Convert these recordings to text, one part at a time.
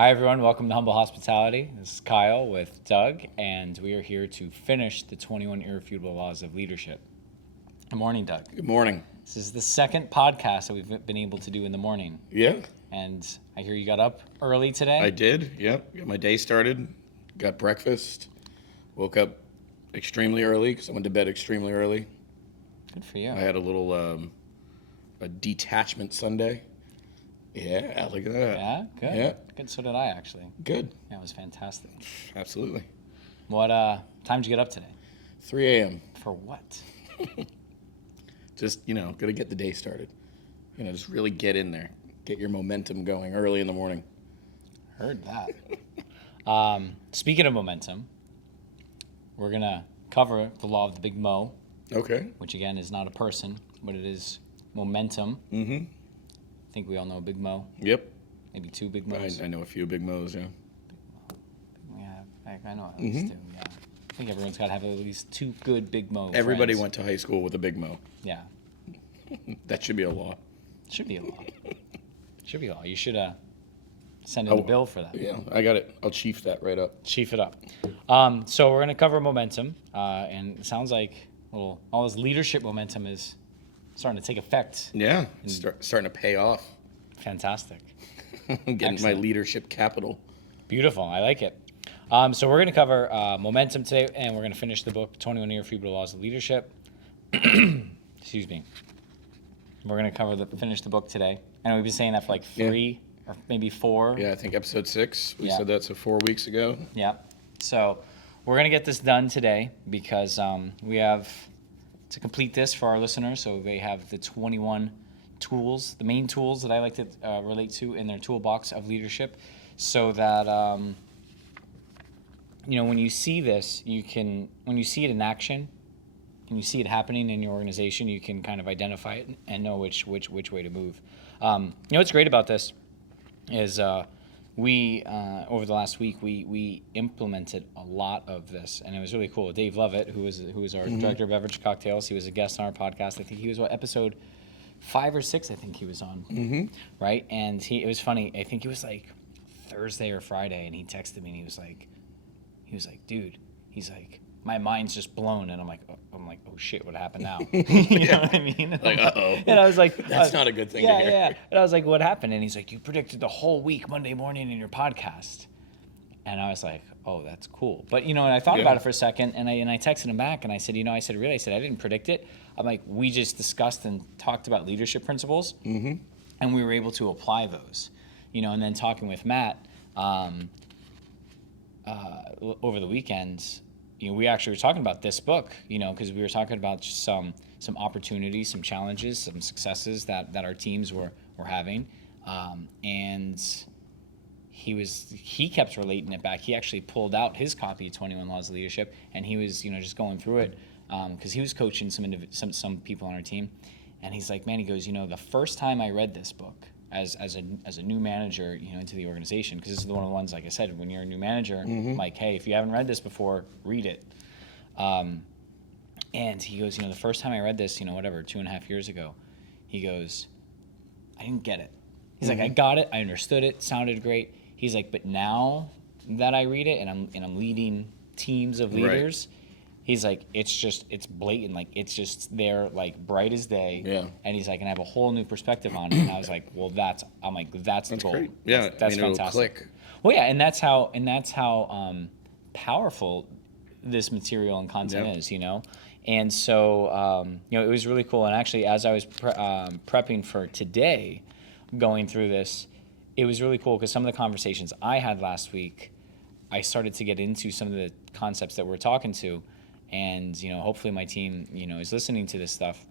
Hi, everyone. Welcome to Humble Hospitality. This is Kyle with Doug, and we are here to finish the 21 Irrefutable Laws of Leadership. Good morning, Doug. Good morning. This is the second podcast that we've been able to do in the morning. Yeah, And I hear you got up early today. I did. Yep. Got my day started. Got breakfast. Woke up extremely early because I went to bed extremely early. Good for you. I had a little a detachment Sunday. Yeah, look at that. Yeah, good. Yeah. Good. So did I, actually. Good. Yeah, it was fantastic. Absolutely. What time did you get up today? 3 a.m. For what? Just, gotta get the day started. Just really get in there. Get your momentum going early in the morning. Heard that. Speaking of momentum, we're going to cover the law of the Big Mo, Okay. which again is not a person, but it is momentum. Mm-hmm. I think we all know a Big Mo, Yep. maybe two Big Mo's. I know a few big mo's, yeah. I know at least two, yeah. I think everyone's got to have at least two good Big Mo Everybody friends. went to high school with a big mo. Yeah, That should be a law. should be a law. Should be a law. You should send in a bill for that. Yeah, I got it. I'll chief that right up. Chief it up. So we're going to cover momentum, and it sounds like all this leadership momentum is starting to take effect. Yeah, starting to pay off. Fantastic. Getting my Excellent. leadership capital. Beautiful. I like it. So we're going to cover momentum today, and we're going to finish the book, 21 Irrefutable Laws of Leadership. Excuse me. We're going to finish the book today. And we've been saying that for like 3 or maybe 4. Yeah, I think episode 6. We Yeah. said that 4 weeks ago. Yeah. So we're going to get this done today because we have to complete this for our listeners. So they have the 21 tools, the main tools that I like to relate to in their toolbox of leadership, so that when you see this, when you see it in action, and you see it happening in your organization, you can kind of identify it and know which way to move. What's great about this is we over the last week we implemented a lot of this, and it was really cool. Dave Lovett, who is our director of beverage cocktails, he was a guest on our podcast. I think he was episode 5 or 6. I think he was on, right? And it was funny. I think it was like Thursday or Friday, and he texted me, and he was like, dude, he's like, my mind's just blown, and I'm like, oh shit, what happened now? You know what I mean? Like, uh-oh. And I was like, That's not a good thing to hear. Yeah. And I was like, what happened? And he's like, you predicted the whole week Monday morning in your podcast. And I was like, oh, that's cool. But and I thought about it for a second, and I texted him back, and I said, really? I said, I didn't predict it. I'm like, we just discussed and talked about leadership principles, and we were able to apply those. And then talking with Matt over the weekend, we actually were talking about this book, because we were talking about just some opportunities, some challenges, some successes that our teams were having, and he kept relating it back. He actually pulled out his copy of 21 Laws of Leadership, and he was just going through it because he was coaching some people on our team, and he's like, man, he goes, the first time I read this book as a new manager, into the organization, because this is one of the ones, like I said, when you're a new manager, I'm like, hey, if you haven't read this before, read it. And he goes, the first time I read this, 2.5 years ago, he goes, I didn't get it. He's like, I got it, I understood it, sounded great. He's like, but now that I read it and I'm leading teams of leaders, he's like, it's blatant, like it's just there, like bright as day. Yeah. And he's like, and I have a whole new perspective on it. And I was like, well, that's the goal. Great. Yeah, that's it'll fantastic. click. Well, yeah, and that's how powerful this material and content is, And so, it was really cool. And actually, as I was prepping for today, going through this, it was really cool because some of the conversations I had last week, I started to get into some of the concepts that we're talking to. And, hopefully my team, is listening to this stuff,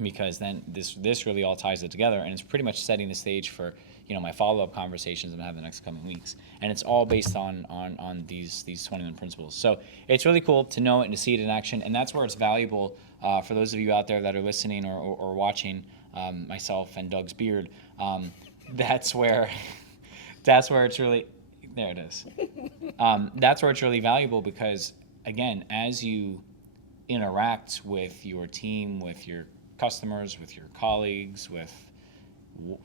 because then this really all ties it together. And it's pretty much setting the stage for, my follow-up conversations I'm having the next coming weeks. And it's all based on these 21 principles. So it's really cool to know it and to see it in action. And that's where it's valuable for those of you out there that are listening or watching, myself and Doug's beard. That's where it's really, there it is. That's where it's really valuable because, again, as you interact with your team, with your customers, with your colleagues, with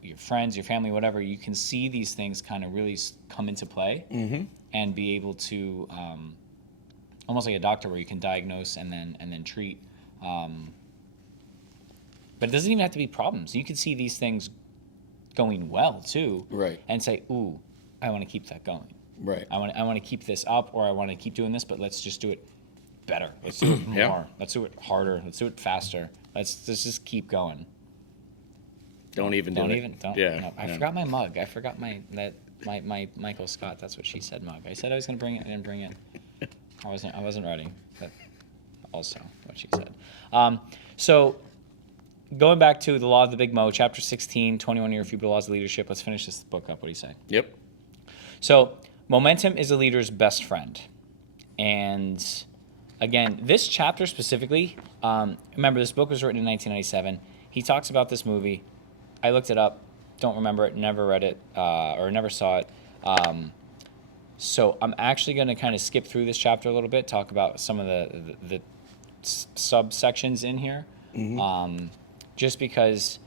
your friends, your family, whatever, you can see these things kind of really come into play and be able to, almost like a doctor where you can diagnose and then treat. But it doesn't even have to be problems. You can see these things going well too, Right. and say, "Ooh, I want to keep that going. Right. I want to keep this up, or I want to keep doing this, but let's just do it better. Let's do it more. Yeah. Let's do it harder. Let's do it faster. Let's just keep going." Don't even do it. Don't. Yeah. No, I forgot my mug. I forgot my Michael Scott. That's what she said mug. I said I was gonna bring it. I didn't bring it. I wasn't ready. But also what she said. So going back to the Law of the Big Mo, chapter 16, 21 irrefutable laws of leadership. Let's finish this book up. What do you say? Yep. So momentum is a leader's best friend, and again, this chapter specifically. Remember, this book was written in 1997. He talks about this movie. I looked it up, don't remember it, never read it, or never saw it. So I'm actually going to kind of skip through this chapter a little bit, talk about some of the subsections in here, just because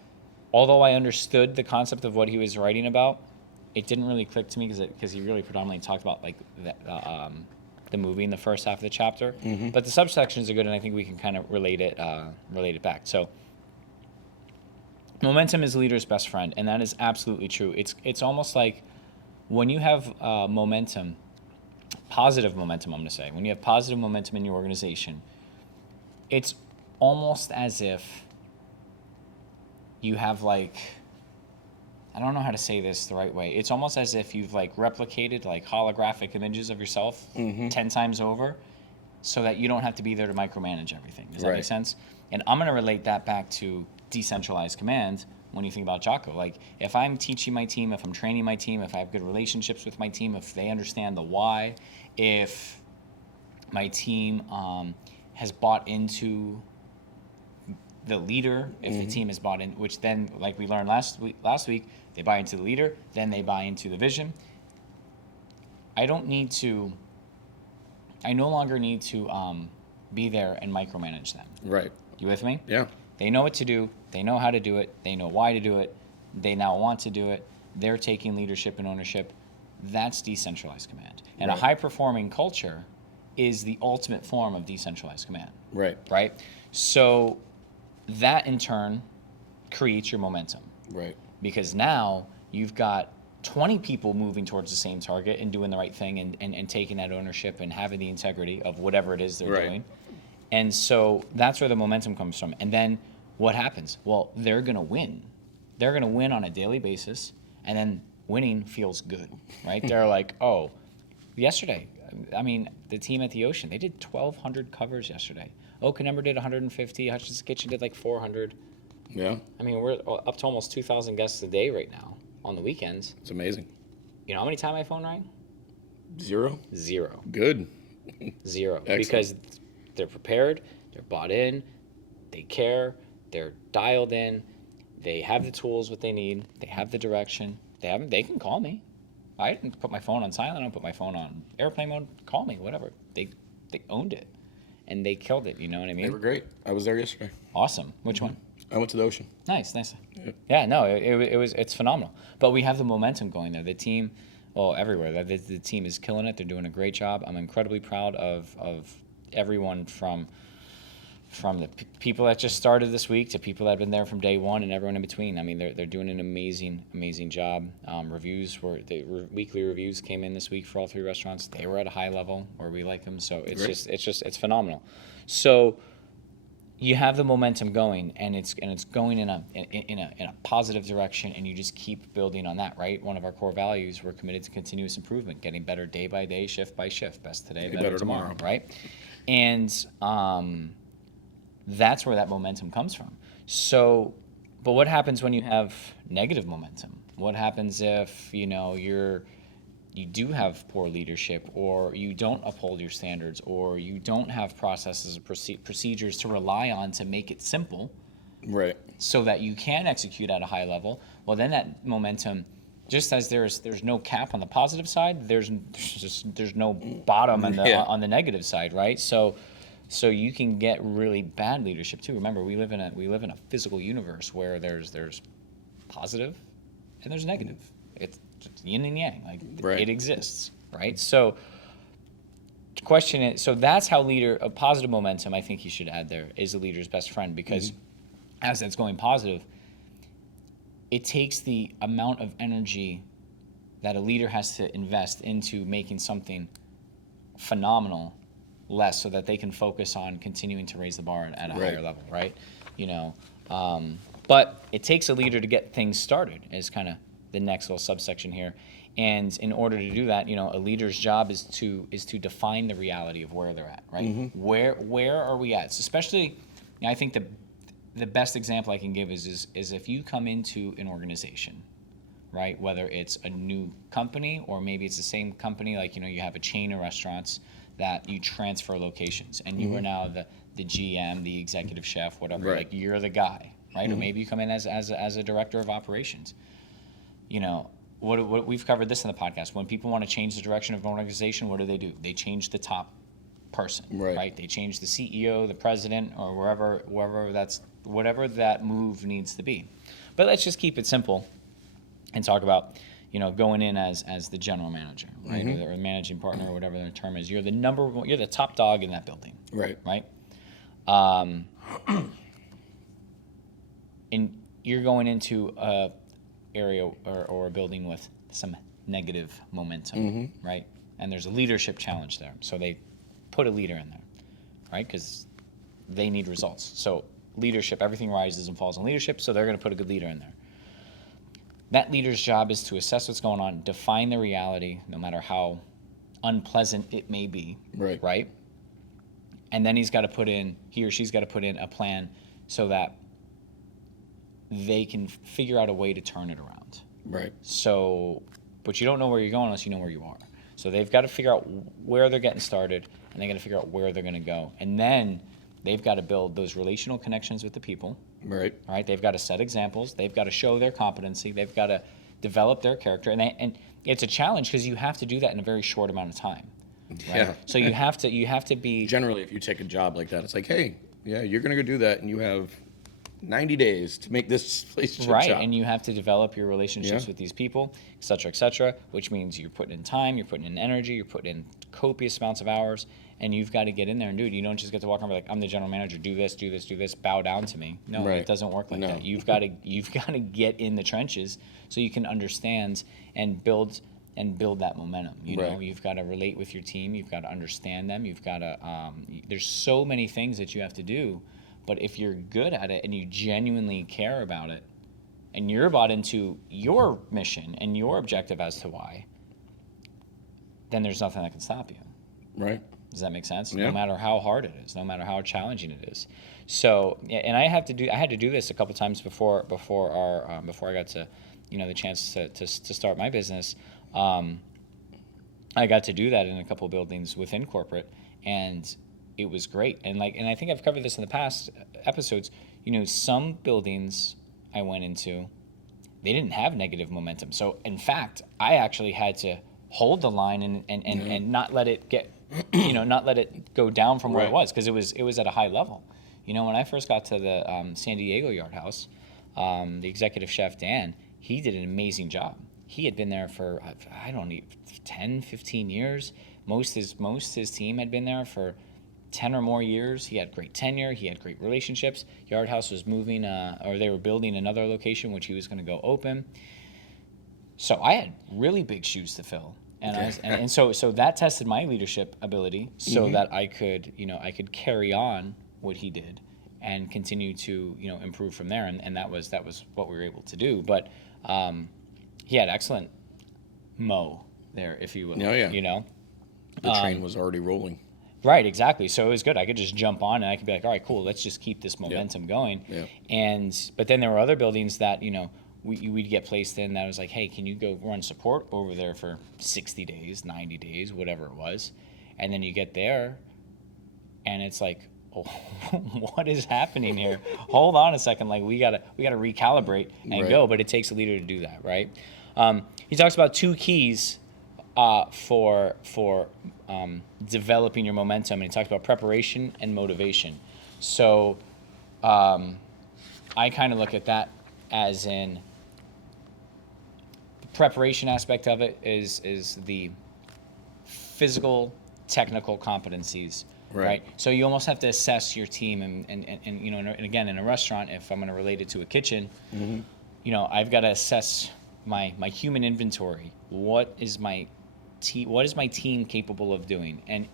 although I understood the concept of what he was writing about, it didn't really click to me because he really predominantly talked about like the movie in the first half of the chapter. But the subsections are good, and I think we can kind of relate it back. So. Momentum is a leader's best friend, and that is absolutely true. It's almost like when you have momentum, positive momentum, I'm going to say, when you have positive momentum in your organization, it's almost as if you have like, I don't know how to say this the right way. It's almost as if you've like replicated like holographic images of yourself 10 times over so that you don't have to be there to micromanage everything. Does that Right. make sense? And I'm going to relate that back to decentralized command when you think about Jocko. Like if I'm teaching my team, if I'm training my team, if I have good relationships with my team, if they understand the why, if my team has bought into the leader, if the team has bought in, which then, like we learned last week, they buy into the leader, then they buy into the vision. I no longer need to be there and micromanage them. Right. You with me? Yeah. They know what to do. They know how to do it. They know why to do it. They now want to do it. They're taking leadership and ownership. That's decentralized command. And a Right. high-performing culture is the ultimate form of decentralized command, Right. right? So that, in turn, creates your momentum. Right. Because now you've got 20 people moving towards the same target and doing the right thing and taking that ownership and having the integrity of whatever it is they're Right. doing. And so that's where the momentum comes from. And then what happens? Well, they're going to win. They're going to win on a daily basis, and then winning feels good, right? They're like, oh, yesterday, I mean, the team at the Ocean, they did 1,200 covers yesterday. Oakenumber did 150. Hutchins Kitchen did like 400. Yeah. I mean, we're up to almost 2,000 guests a day right now on the weekends. It's amazing. You know how many times my phone rang? 0. 0. Good. 0. Excellent. Because they're prepared, they're bought in, they care, they're dialed in, they have the tools what they need, they have the direction, they can call me. I didn't put my phone on silent, I don't put my phone on airplane mode, call me, whatever. They owned it. And they killed it, you know what I mean? They were great. I was there yesterday. Awesome. Which one? I went to the Ocean. Nice. Yeah. Yeah, no, it's phenomenal. But we have the momentum going there. The team, well, everywhere. The team is killing it. They're doing a great job. I'm incredibly proud of everyone from the people that just started this week to people that have been there from day one and everyone in between. I mean, they're doing an amazing job. Weekly reviews came in this week for all 3 restaurants. They were at a high level where we like them. So it's phenomenal. So you have the momentum going, and it's going in a positive direction, and you just keep building on that, right? One of our core values, we're committed to continuous improvement, getting better day by day, shift by shift, best today, better tomorrow, right? And that's where that momentum comes from. So, but what happens when you have negative momentum? What happens if you do have poor leadership, or you don't uphold your standards, or you don't have processes and procedures to rely on to make it simple, Right. so that you can execute at a high level? Well, then that momentum, just as there's no cap on the positive side, there's no bottom on the negative side, right? So you can get really bad leadership too. Remember, we live in a physical universe where there's positive and there's negative. It's yin and yang, like Right. it exists, right? So question it. So that's how a positive momentum, I think you should add there, is a leader's best friend, because as that's going positive, it takes the amount of energy that a leader has to invest into making something phenomenal less, so that they can focus on continuing to raise the bar at a higher level, right? But it takes a leader to get things started, is kind of the next little subsection here. And in order to do that, a leader's job is to define the reality of where they're at, right? Where are we at? So especially, I think the best example I can give is if you come into an organization, right? Whether it's a new company or maybe it's the same company, like you have a chain of restaurants that you transfer locations, and you are now the GM, the executive chef, whatever. Right. Like you're the guy, right? Or maybe you come in as a director of operations. What we've covered this in the podcast. When people want to change the direction of an organization, what do? They change the top person, right? They change the CEO, the president, or whatever that move needs to be. But let's just keep it simple and talk about, going in as the general manager, right, or managing partner, or whatever the term is. You're the top dog in that building, Right. And you're going into a area or a building with some negative momentum, right? And there's a leadership challenge there, so they put a leader in there, right? Because they need results. So leadership, everything rises and falls on leadership, so they're going to put a good leader in there. That leader's job is to assess what's going on, define the reality, no matter how unpleasant it may be, right? And then he or she's got to put in a plan so that they can figure out a way to turn it around. Right. So, but you don't know where you're going unless you know where you are. So they've got to figure out where they're getting started, and they got to figure out where they're going to go. And then they've got to build those relational connections with the people. Right. All right. They've got to set examples. They've got to show their competency. They've got to develop their character. And it's a challenge because you have to do that in a very short amount of time. Right? Yeah. So you have to be. Generally, if you take a job like that, it's like, hey, yeah, you're going to go do that, and you have 90 days to make this place right, job. and you have to develop your relationships with these people, et cetera, which means you're putting in time, you're putting in energy, you're putting in copious amounts of hours, and you've got to get in there and do it. You don't just get to walk around and be like, I'm the general manager, do this, bow down to me. No, it doesn't work like that. You've got to get in the trenches so you can understand and build that momentum. You've got to relate with your team, you've got to understand them, you've got to there's so many things that you have to do. But if you're good at it and you genuinely care about it, and you're bought into your mission and your objective as to why, then there's nothing that can stop you. Right. Does that make sense? Yeah. No matter how hard it is, no matter how challenging it is. So, and I had to do this a couple times before I got to, the chance to start my business. I got to do that in a couple buildings within corporate, and it was great. And I think I've covered this in the past episodes. Some buildings I went into, they didn't have negative momentum. So in fact, I actually had to hold the line and not let it get, not let it go down from where it was, because it was at a high level. When I first got to the San Diego Yard House, the executive chef, Dan, he did an amazing job. He had been there for, 10, 15 years. Most his team had been there for 10 or more years. He had great tenure. He had great relationships. Yard House was moving, or they were building another location, which he was going to go open. So I had really big shoes to fill. And so that tested my leadership ability so that I could carry on what he did and continue to, improve from there. And that was what we were able to do. But he had excellent there, if you will. Oh, yeah. The train was already rolling. Right, exactly. So it was good. I could just jump on and I could be like, all right, cool, let's just keep this momentum going. Yeah. But then there were other buildings that, we'd get placed in that was like, hey, can you go run support over there for 60 days, 90 days, whatever it was. And then you get there and it's like, oh, what is happening here? Hold on a second. Like we gotta recalibrate and go, but it takes a leader to do that, right? He talks about 2 keys for developing your momentum, and he talks about preparation and motivation. So I kind of look at that as in preparation aspect of it is the physical, technical competencies, right? So you almost have to assess your team, and you know, and again, in a restaurant, if I'm going to relate it to a kitchen, you know, I've got to assess my human inventory. What is my team capable of doing, and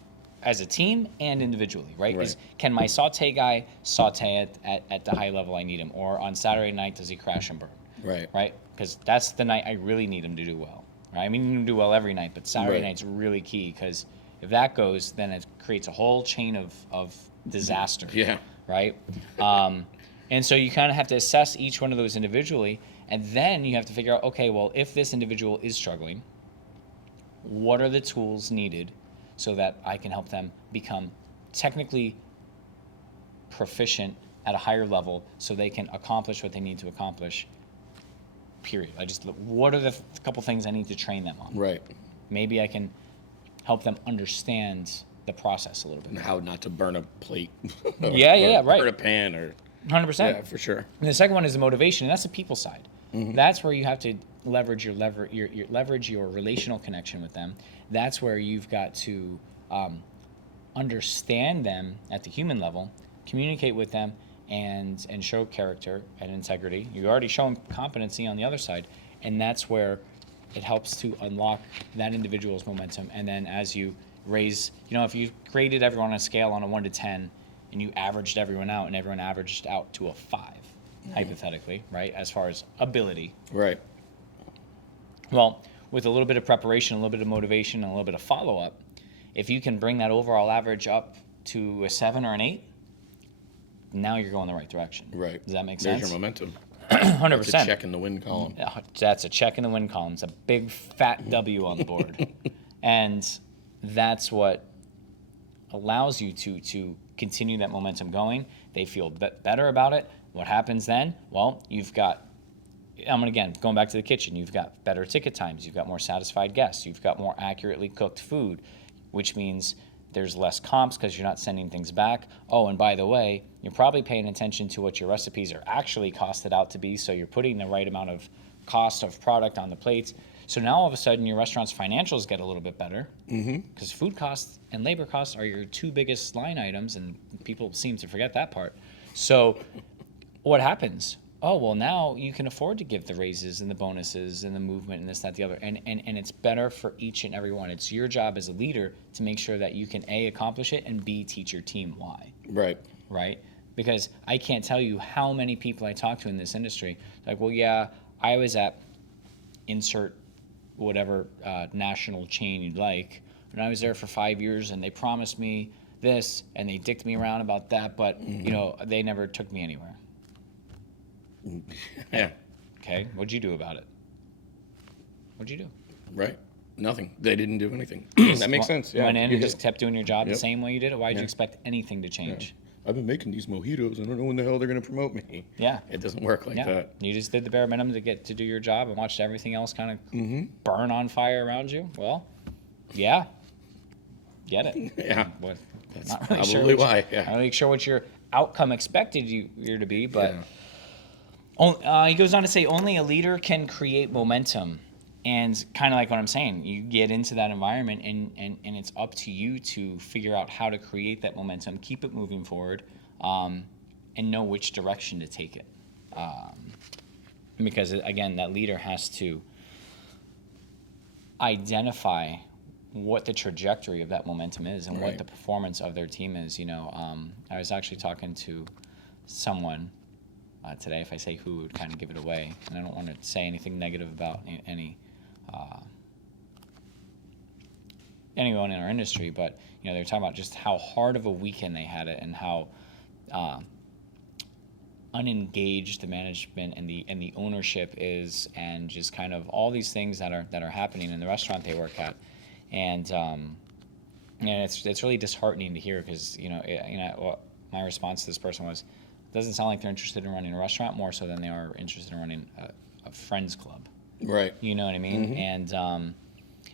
as a team and individually, right? Right. Can my saute guy saute at the high level I need him, or on Saturday night does he crash and burn? Right. Right? Because that's the night I really need him to do well. Right? I mean, you need him to do well every night, but Saturday Right. night's really key, because if that goes, then it creates a whole chain of disaster. Yeah. Right? And so you kind of have to assess each one of those individually, and then you have to figure out, okay, well, if this individual is struggling, what are the tools needed so that I can help them become technically proficient at a higher level so they can accomplish what they need to accomplish, period. What are the couple things I need to train them on? Right. Maybe I can help them understand the process a little bit. And how not to burn a plate. Yeah, right. Burn a pan or 100%. yeah, for sure. And the second one is the motivation, and that's the people side. That's where you have to leverage your relational connection with them. That's where you've got to understand them at the human level, communicate with them, and show character and integrity. You already show them competency on the other side, and that's where it helps to unlock that individual's momentum. And then as you raise, you know, if you graded everyone on a scale on a 1 to 10, and you averaged everyone out, and everyone averaged out to a 5, hypothetically, right, as far as ability. Right. Well, with a little bit of preparation, a little bit of motivation, and a little bit of follow-up, if you can bring that overall average up to a 7 or an 8, now you're going the right direction. Right. Does that make There's sense? your momentum. 100%. It's a check in the win column. That's a check in the win column. It's a big fat W on the board. And that's what allows you to continue that momentum going. They feel better about it. What happens then? Well, you've got, again, going back to the kitchen, you've got better ticket times, you've got more satisfied guests, you've got more accurately cooked food, which means there's less comps because you're not sending things back. Oh, and by the way, you're probably paying attention to what your recipes are actually costed out to be, so you're putting the right amount of cost of product on the plates. So now all of a sudden your restaurant's financials get a little bit better, because food costs and labor costs are your two biggest line items, and people seem to forget that part. So what happens? Oh, well, now you can afford to give the raises and the bonuses and the movement and this, that, the other. And it's better for each and every one. It's your job as a leader to make sure that you can A, accomplish it, and B, teach your team why. Right. Right? Because I can't tell you how many people I talk to in this industry. Like, well, yeah, I was at insert whatever national chain you'd like, and I was there for 5 years, and they promised me this, and they dicked me around about that, but, you know, they never took me anywhere. Yeah. Okay, what'd you do about it? What'd you do? Right. Nothing. They didn't do anything. That makes sense. Yeah. Went in You and hit- just kept doing your job Yep. the same way you did it? Why'd you expect anything to change? I've been making these mojitos. I don't know when the hell they're going to promote me. Yeah. It doesn't work like Yeah. that. You just did the bare minimum to get to do your job and watched everything else kind of burn on fire around you? Well, yeah. Get it. Yeah. What, That's not really probably what why. Not Yeah. really sure what your outcome expected you to be, but Yeah. he goes on to say only a leader can create momentum. And kind of like what I'm saying, you get into that environment, and it's up to you to figure out how to create that momentum, keep it moving forward, and know which direction to take it. Because, again, that leader has to identify what the trajectory of that momentum is and what Right. the performance of their team is. You know, I was actually talking to someone today. If I say who, it would kind of give it away, and I don't want to say anything negative about anyone in our industry, but you know, they're talking about just how hard of a weekend they had it, and how unengaged the management and the ownership is, and just kind of all these things that are happening in the restaurant they work at, and it's really disheartening to hear, because my response to this person was, it doesn't sound like they're interested in running a restaurant more so than they are interested in running a friends club. Right. You know what I mean?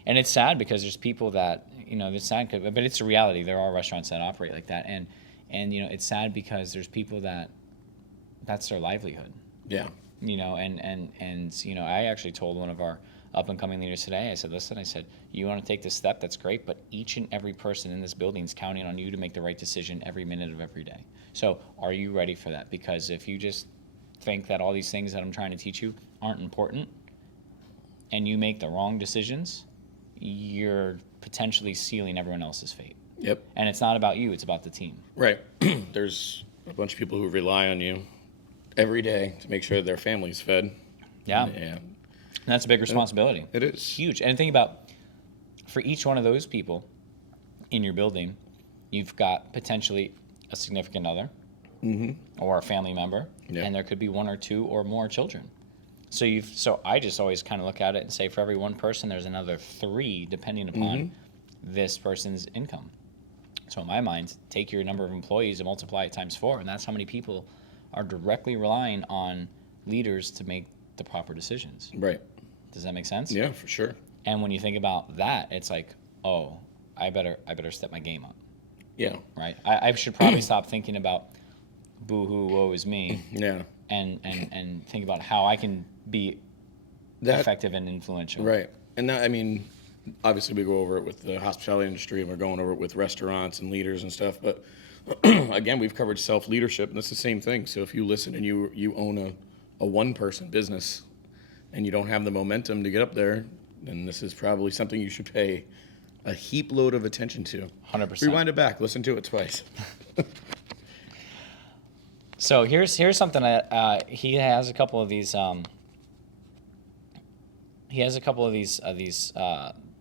And it's sad, because there's people that, it's sad, but it's a reality. There are restaurants that operate like that, and it's sad because there's people that's their livelihood. Yeah. And I actually told one of our up and coming leaders today. I said, listen, I said, you want to take this step, that's great, but each and every person in this building is counting on you to make the right decision every minute of every day. So are you ready for that? Because if you just think that all these things that I'm trying to teach you aren't important and you make the wrong decisions, you're potentially sealing everyone else's fate. Yep. And it's not about you, it's about the team. Right. There's a bunch of people who rely on you every day to make sure their family's fed. Yeah. Yeah. And that's a big responsibility. It is. Huge. And think about, for each one of those people in your building, you've got potentially a significant other or a family member, Yeah. and there could be one or two or more children. So I just always kind of look at it and say, for every one person, there's another three, depending upon this person's income. So in my mind, take your number of employees and multiply it times 4, and that's how many people are directly relying on leaders to make the proper decisions. Right. Does that make sense? Yeah, for sure. And when you think about that, it's like, oh, I better step my game up, Yeah. right? I should probably stop thinking about boo-hoo, woe is me, Yeah. and think about how I can be effective and influential. Right. And that, I mean, obviously we go over it with the hospitality industry and we're going over it with restaurants and leaders and stuff. But again, we've covered self-leadership, and it's the same thing. So if you listen and you own a one-person business and you don't have the momentum to get up there, then this is probably something you should pay a heap load of attention to. 100%. Rewind it back, listen to it twice. So here's something that he has a couple of these. He has a couple of these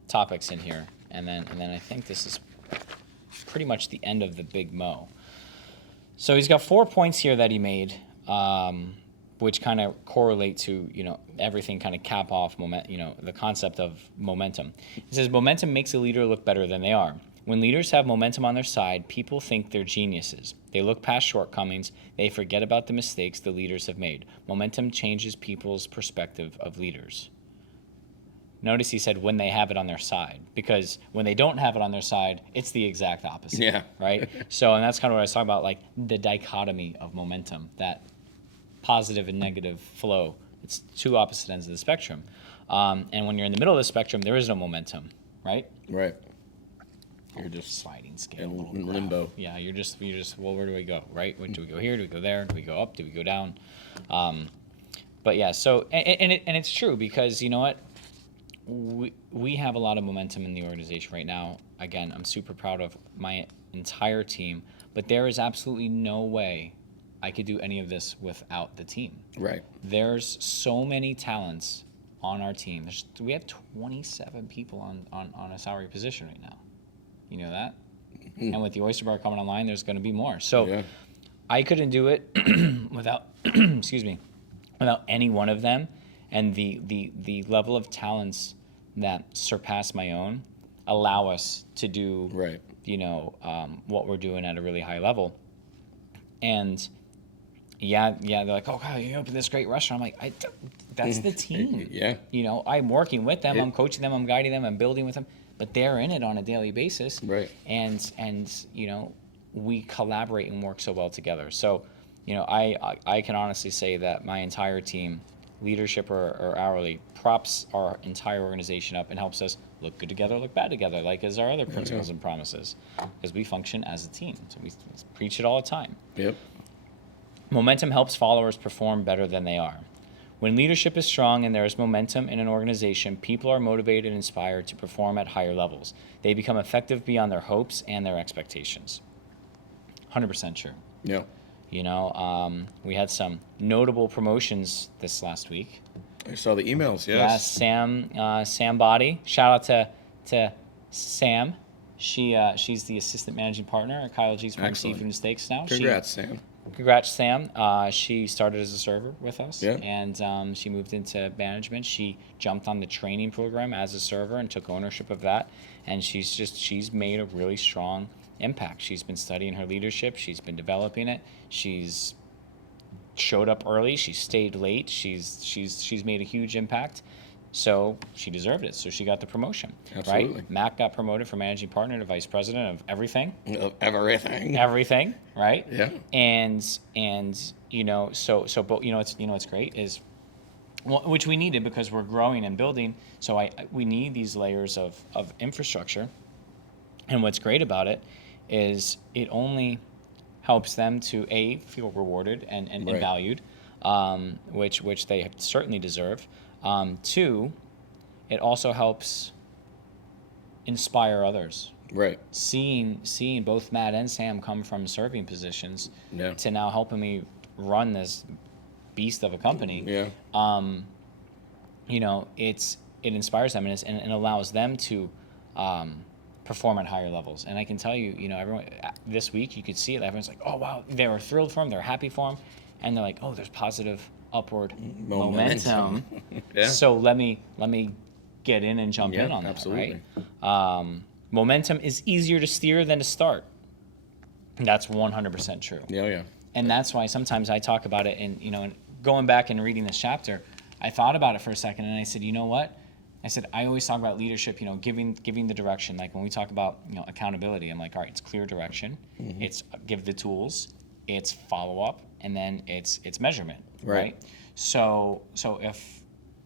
topics in here, and then I think this is pretty much the end of the Big Mo. So he's got 4 points here that he made, which kind of correlate to everything, kind of cap off the concept of momentum. He says momentum makes a leader look better than they are. When leaders have momentum on their side, people think they're geniuses. They look past shortcomings. They forget about the mistakes the leaders have made. Momentum changes people's perspective of leaders. Notice he said when they have it on their side, because when they don't have it on their side, it's the exact opposite. Yeah. Right? So, and that's kind of what I was talking about, like the dichotomy of momentum, that positive and negative flow. It's two opposite ends of the spectrum. And when you're in the middle of the spectrum, there is no momentum, right? Right. You're just Sliding scale. in little graph. limbo. Yeah, you're just, well, where do we go, right? Do we go here? Do we go there? Do we go up? Do we go down? But yeah, so, and it's true, because you know what? We have a lot of momentum in the organization right now. Again, I'm super proud of my entire team, but there is absolutely no way I could do any of this without the team. Right. There's so many talents on our team. We have 27 people on a salary position right now. You know that? And with the Oyster Bar coming online, there's going to be more. So Yeah. I couldn't do it without, excuse me, without any one of them. And the level of talents that surpass my own allow us to do, Right. what we're doing at a really high level. And yeah, they're like, oh, God, you opened this great restaurant. I'm like, that's the team. Yeah. I'm working with them, I'm coaching them, I'm guiding them, I'm building with them, but they're in it on a daily basis. Right. And we collaborate and work so well together. So, I can honestly say that my entire team, leadership or hourly, props our entire organization up and helps us look good together, look bad together, like as our other principles and promises, because we function as a team. So we preach it all the time. Yep. Momentum helps followers perform better than they are. When leadership is strong and there is momentum in an organization, people are motivated and inspired to perform at higher levels. They become effective beyond their hopes and their expectations. 100% true. Yeah. We had some notable promotions this last week. I saw the emails. Yeah, Yes. Sam Body. Shout out to Sam. She's the assistant managing partner at Kyle G's Farm Excellent. Seafood and Steaks now. Congrats, Sam. Congrats, Sam. She started as a server with us, Yeah. and she moved into management. She jumped on the training program as a server and took ownership of that. And she's made a really strong impact. She's been studying her leadership. She's been developing it. She's showed up early. She stayed late. She's made a huge impact. So she deserved it. So she got the promotion. Absolutely. Right? Mac got promoted from managing partner to vice president of everything. Of everything. Everything, right? Yeah. And but it's great is Well, which we needed because we're growing and building. So we need these layers of infrastructure. And what's great about it is it only helps them to feel rewarded and Right. valued, which they certainly deserve. Two, it also helps inspire others. Right. Seeing both Matt and Sam come from serving positions Yeah. to now helping me run this beast of a company. Yeah. It inspires them and allows them to perform at higher levels. And I can tell you, everyone this week you could see it. Everyone's like, "Oh wow," they were thrilled for him. They're happy for him, and they're like, "Oh, there's positive upward momentum." Yeah. So let me get in and jump Yeah, in on absolutely. that. Right? Momentum is easier to steer than to start. That's 100% true. Yeah. Yeah. And that's why sometimes I talk about it, and going back and reading this chapter, I thought about it for a second, and I said, you know what? I said, I always talk about leadership, giving the direction. Like when we talk about accountability, I'm like, all right, it's clear direction, it's give the tools, it's follow up, and then it's measurement, right? So if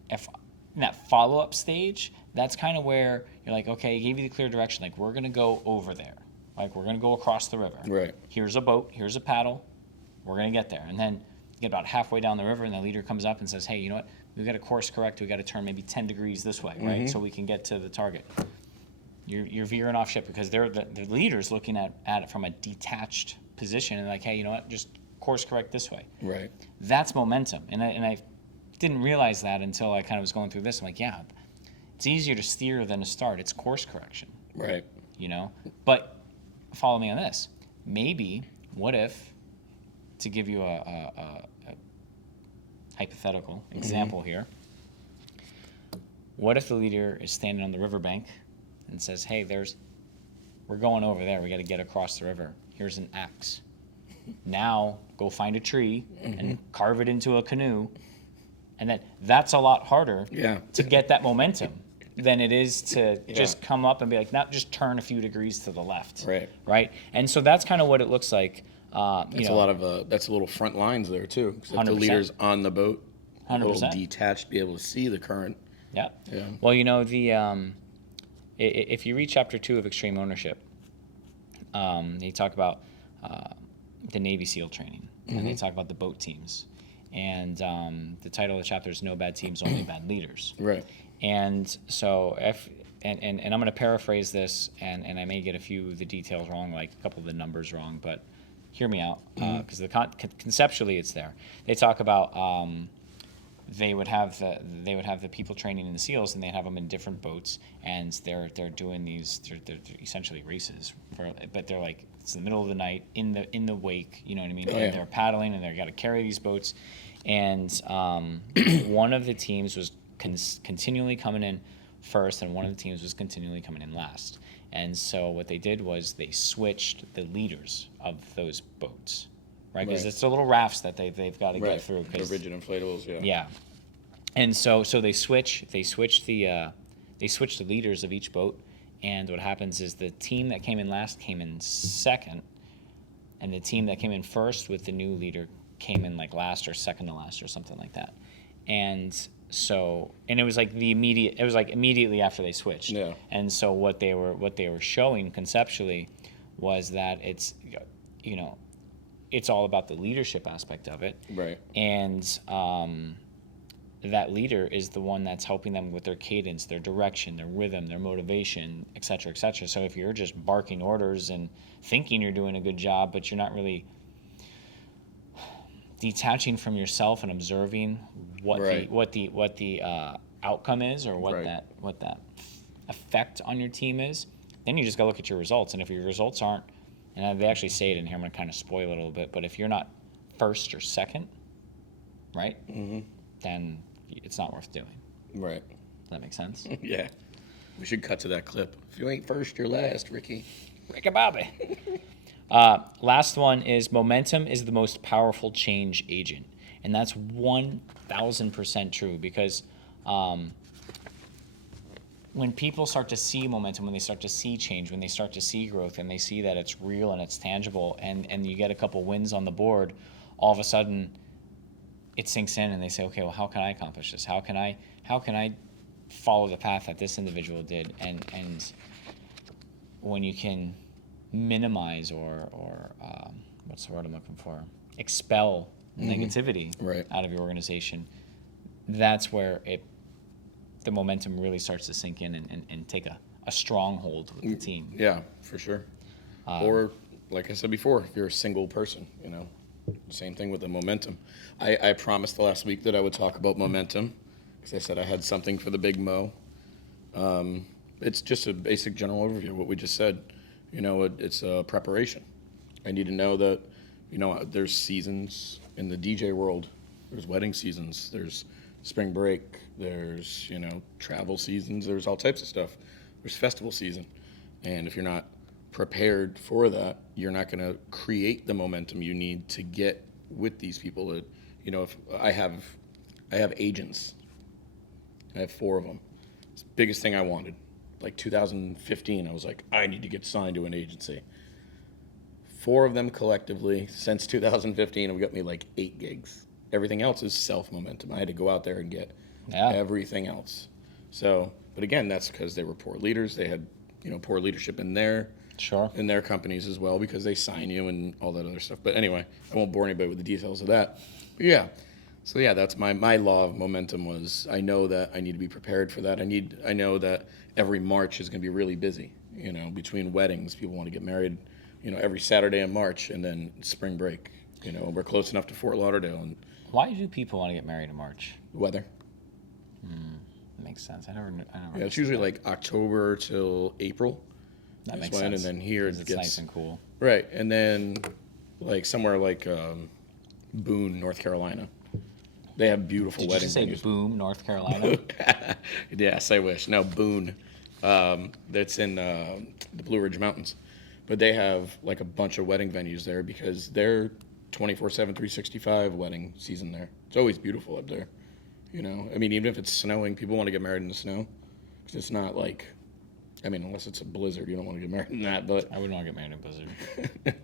in that follow up stage, that's kind of where you're like, okay, I gave you the clear direction, like we're gonna go over there, like we're gonna go across the river. Right. Here's a boat, here's a paddle, we're gonna get there, and then you get about halfway down the river, and the leader comes up and says, hey, you know what? We got to course correct. We got to turn maybe 10 degrees this way, right? So we can get to the target. You're veering off ship because they're the leaders looking at it from a detached position and like, hey, you know what? Just course correct this way. Right. That's momentum, and I didn't realize that until I kind of was going through this. I'm like, yeah, it's easier to steer than to start. It's course correction, Right. But follow me on this. Maybe what if, to give you a hypothetical example here. What if the leader is standing on the riverbank and says, hey, we're going over there. We got to get across the river. Here's an axe. Now go find a tree and carve it into a canoe. And then that's a lot harder to get that momentum than it is to just come up and be like, now just turn a few degrees to the left. Right. And so that's kind of what it looks like. That's a lot of that's a little front lines there too. 'Cause if the 100%. leader's on the boat, a 100%. little detached, be able to see the current. Yeah. Yeah. Well, if you read chapter 2 of Extreme Ownership, they talk about the Navy SEAL training, and they talk about the boat teams, and the title of the chapter is "No Bad Teams, Only Bad Leaders." Right. And so and I'm going to paraphrase this, and I may get a few of the details wrong, like a couple of the numbers wrong, but hear me out, because conceptually it's there. They talk about they would have the people training in the SEALs, and they'd have them in different boats, and they're doing these they're essentially races, but they're like it's the middle of the night in the wake, you know what I mean? They're paddling and they've got to carry these boats, and one of the teams was continually coming in first, and one of the teams was continually coming in last. And so what they did was they switched the leaders of those boats, right? Because it's the little rafts that they've got to get through. The rigid inflatables, yeah. Yeah, and so they switch the leaders of each boat, and what happens is the team that came in last came in second, and the team that came in first with the new leader came in like last or second to last or something like that, and it was like immediately after they switched. Yeah. And so what they were showing conceptually was that it's all about the leadership aspect of it. Right. And that leader is the one that's helping them with their cadence, their direction, their rhythm, their motivation, et cetera, et cetera. So if you're just barking orders and thinking you're doing a good job, but you're not really detaching from yourself and observing what the outcome is, or what that effect on your team is, then you just gotta look at your results. And if your results aren't, and they actually say it in here, I'm gonna kind of spoil it a little bit, but if you're not first or second, right, then it's not worth doing. Right. Does that make sense? Yeah. We should cut to that clip. If you ain't first, you're last, Ricky. Ricky Bobby. Last one is momentum is the most powerful change agent. And that's 1,000% true, because when people start to see momentum, when they start to see change, when they start to see growth, and they see that it's real and it's tangible, and you get a couple wins on the board, all of a sudden it sinks in and they say, okay, well, how can I accomplish this? How can I follow the path that this individual did? And when you can minimize or what's the word I'm looking for? Expel negativity Right. out of your organization, that's where the momentum really starts to sink in and take a stronghold with the team. Yeah, for sure. Or, like I said before, if you're a single person, same thing with the momentum. I promised last week that I would talk about momentum because I said I had something for the big Mo. It's just a basic general overview of what we just said. It's a preparation. I need to know that, there's seasons in the DJ world. There's wedding seasons. There's spring break. There's, travel seasons. There's all types of stuff. There's festival season. And if you're not prepared for that, you're not going to create the momentum you need to get with these people. That, if I have agents, I have 4 of them. It's the biggest thing I wanted. Like 2015, I was like, I need to get signed to an agency. 4 of them collectively since 2015 have got me like 8 gigs. Everything else is self-momentum. I had to go out there and get everything else. So, but again, that's because they were poor leaders. They had, poor leadership in their companies as well, because they sign you and all that other stuff. But anyway, I won't bore anybody with the details of that. But yeah. So yeah, that's my law of momentum was I know that I need to be prepared for that. I know that every March is going to be really busy, between weddings. People want to get married, every Saturday in March, and then spring break. We're close enough to Fort Lauderdale and Why do people want to get married in March? weather. Makes sense. I never. Yeah, it's usually like October till April. That is makes when, sense. And then here 'Cause it it's gets nice and cool. right, and then like somewhere like Boone, North Carolina, they have beautiful Did you wedding just say venues. Boom, North Carolina? Yes, I wish. No, Boone. That's in the Blue Ridge Mountains. But they have like a bunch of wedding venues there because they're 24/7, 365 wedding season there. It's always beautiful up there. Even if it's snowing, people want to get married in the snow. 'Cause it's not like, unless it's a blizzard, you don't want to get married in that. But I wouldn't want to get married in a blizzard.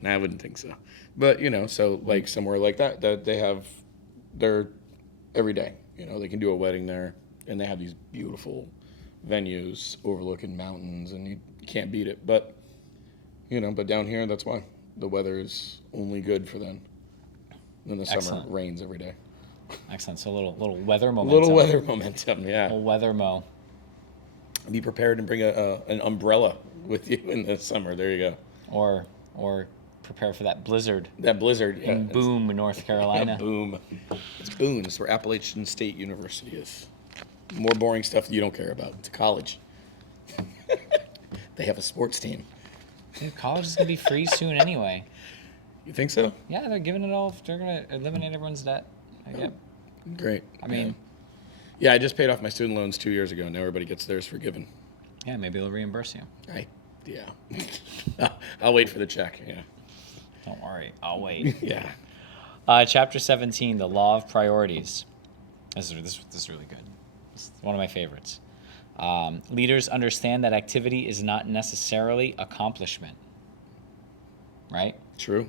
nah, I wouldn't think so. But, so like somewhere like that they have, they're every day, they can do a wedding there, and they have these beautiful venues overlooking mountains, and you can't beat it. But, but down here, that's why the weather is only good for them. In the summer, Excellent. it rains every day. Excellent. So a little weather momentum. Little weather momentum, yeah. A weather mo. Be prepared and bring an umbrella with you in the summer. There you go. Or prepare for that blizzard That blizzard. in Boom, North Carolina. Boom. It's Boone. It's where Appalachian State University is. More boring stuff that you don't care about. It's a college. They have a sports team. Dude, college is gonna be free soon anyway. You think so? Yeah, they're giving it all. They're gonna eliminate everyone's debt. Yeah. Great. I mean, yeah, I just paid off my student loans 2 years ago. Now everybody gets theirs forgiven. yeah, maybe they'll reimburse you. Yeah. I'll wait for the check. Yeah. Don't worry, I'll wait. Yeah. Chapter 17, the law of priorities. This is really good. It's one of my favorites. Leaders understand that activity is not necessarily accomplishment. Right? True. You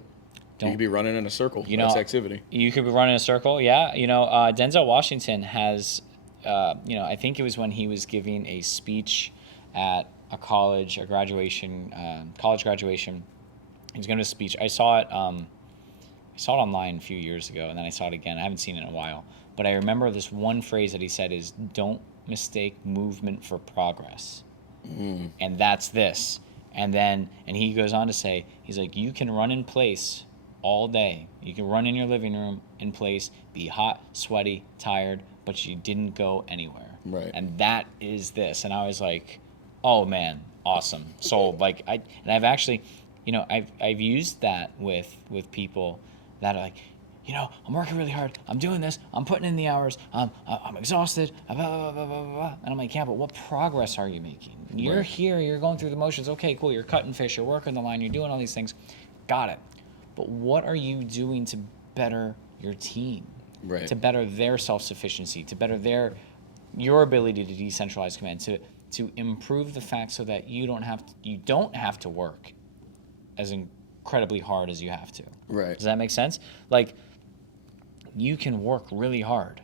Don't- could be running in a circle. You know- That's activity. You could be running a circle, yeah. Denzel Washington has, I think it was when he was giving a speech at a college graduation. He was going to a speech. I saw it online a few years ago, and then I saw it again. I haven't seen it in a while, but I remember this one phrase that he said is, "Don't mistake movement for progress," and that's this. And he goes on to say, he's like, you can run in place all day. You can run in your living room in place, be hot, sweaty, tired, but you didn't go anywhere. Right. And that is this. And I was like, oh man, awesome. Sold. I've actually, I've used that with people that are like, I'm working really hard. I'm doing this. I'm putting in the hours. I'm exhausted. Blah, blah, blah, blah, blah. And I'm like, yeah, but what progress are you making? You're Right. here. You're going through the motions. Okay, cool. You're cutting fish. You're working the line. You're doing all these things. Got it. But what are you doing to better your team? Right. To better their self-sufficiency, to better your ability to decentralize command, to improve the fact so that you don't have to work as incredibly hard as you have to. Right. Does that make sense? Like, you can work really hard.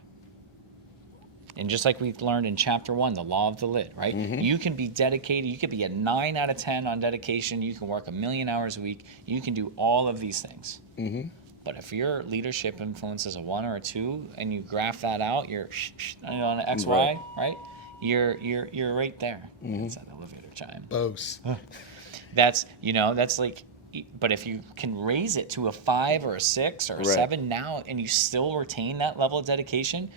And just like we learned in chapter 1, the law of the lid, right? You can be dedicated. You could be a 9 out of 10 on dedication. You can work 1,000,000 hours a week. You can do all of these things. But if your leadership influence is a 1 or a 2, and you graph that out, you're on an XY, right? You're right there. It's an elevator chime. Both. That's like, but if you can raise it to a 5 or a 6 or a 7 now, and you still retain that level of dedication,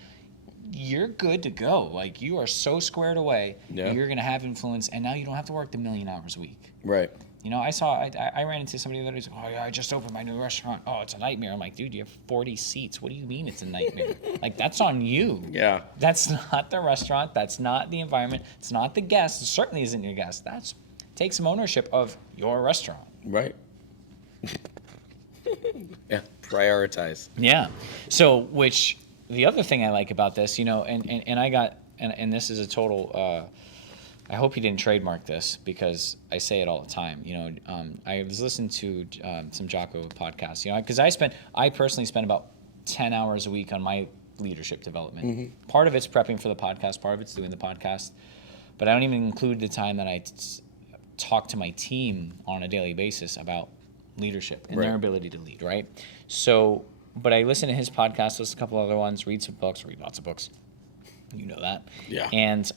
you're good to go. Like, you are so squared away. Yeah. You're gonna have influence, and now you don't have to work the 1,000,000 hours a week. Right. I ran into somebody the other day who's like, oh yeah, I just opened my new restaurant. Oh, it's a nightmare. I'm like, dude, you have 40 seats. What do you mean it's a nightmare? Like, that's on you. Yeah. That's not the restaurant. That's not the environment. It's not the guest. It certainly isn't your guest. Take some ownership of your restaurant. Right. Yeah. Prioritize. Yeah. So, which the other thing I like about this, and I got, and this is a total, I hope he didn't trademark this because I say it all the time. I was listening to some Jocko podcasts, because I personally spend about 10 hours a week on my leadership development. Part of it's prepping for the podcast, part of it's doing the podcast, but I don't even include the time that I talk to my team on a daily basis about leadership and their ability to lead, right? So, but I listen to his podcast, listen to a couple other ones, read some books, read lots of books. You know that. Yeah. And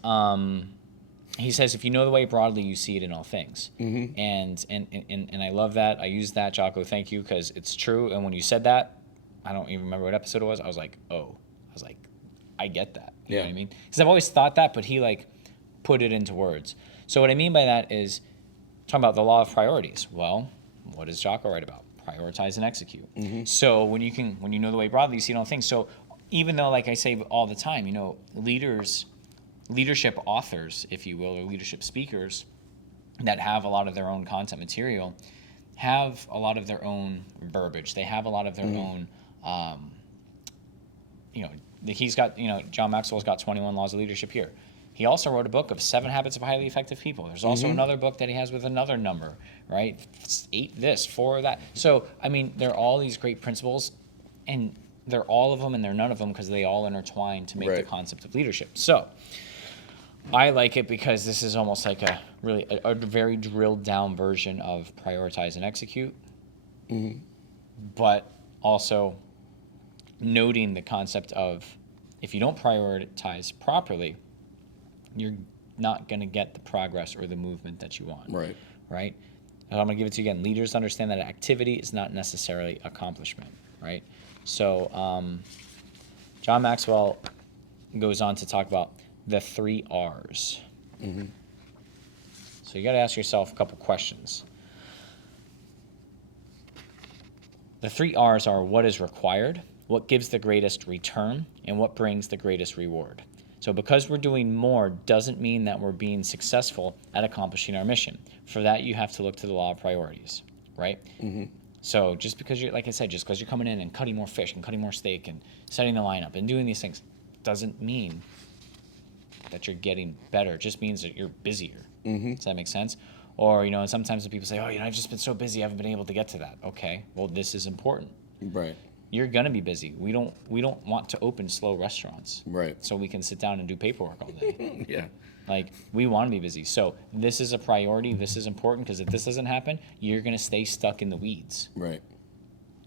he says, if you know the way broadly, you see it in all things. And I love that. I use that, Jocko, thank you, because it's true. And when you said that, I don't even remember what episode it was. I was like, I get that. You know what I mean? Because I've always thought that, but he put it into words. So what I mean by that is talking about the law of priorities. Well, what does Jocko write about? Prioritize and execute. So when you know the way broadly, you see it in all things. So even though, like I say all the time, leadership authors, if you will, or leadership speakers that have a lot of their own content material have a lot of their own verbiage. They have a lot of their own, he's got, John Maxwell's got 21 Laws of Leadership here. He also wrote a book of 7 Habits of Highly Effective People. There's also another book that he has with another number, right? 8 this, 4 that. So, there are all these great principles, and they're all of them and they're none of them because they all intertwine to make the concept of leadership. So, I like it because this is almost like a very drilled down version of prioritize and execute, but also noting the concept of if you don't prioritize properly, you're not going to get the progress or the movement that you want. Right? And I'm going to give it to you again. Leaders understand that activity is not necessarily accomplishment, right? So John Maxwell goes on to talk about the 3 R's. So you got to ask yourself a couple questions. The 3 R's are what is required, what gives the greatest return, and what brings the greatest reward. So because we're doing more doesn't mean that we're being successful at accomplishing our mission. For that, you have to look to the law of priorities, right? So just because you're coming in and cutting more fish and cutting more steak and setting the lineup and doing these things doesn't mean that you're getting better. It just means that you're busier. Does that make sense? Or, sometimes when people say, I've just been so busy, I haven't been able to get to that. Okay, well, this is important. Right. You're gonna be busy. We don't want to open slow restaurants. Right. So we can sit down and do paperwork all day. Yeah. We want to be busy. So this is a priority. This is important because if this doesn't happen, you're gonna stay stuck in the weeds. Right.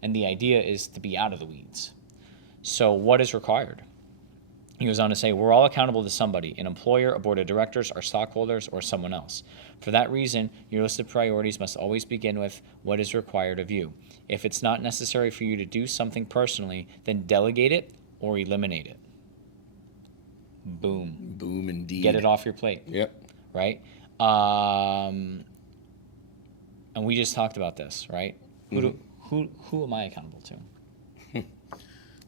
And the idea is to be out of the weeds. So what is required? He goes on to say, we're all accountable to somebody, an employer, a board of directors, our stockholders, or someone else. For that reason, your list of priorities must always begin with what is required of you. If it's not necessary for you to do something personally, then delegate it or eliminate it. Boom. Boom indeed. Get it off your plate. Yep. Right? And we just talked about this, right? Who am I accountable to?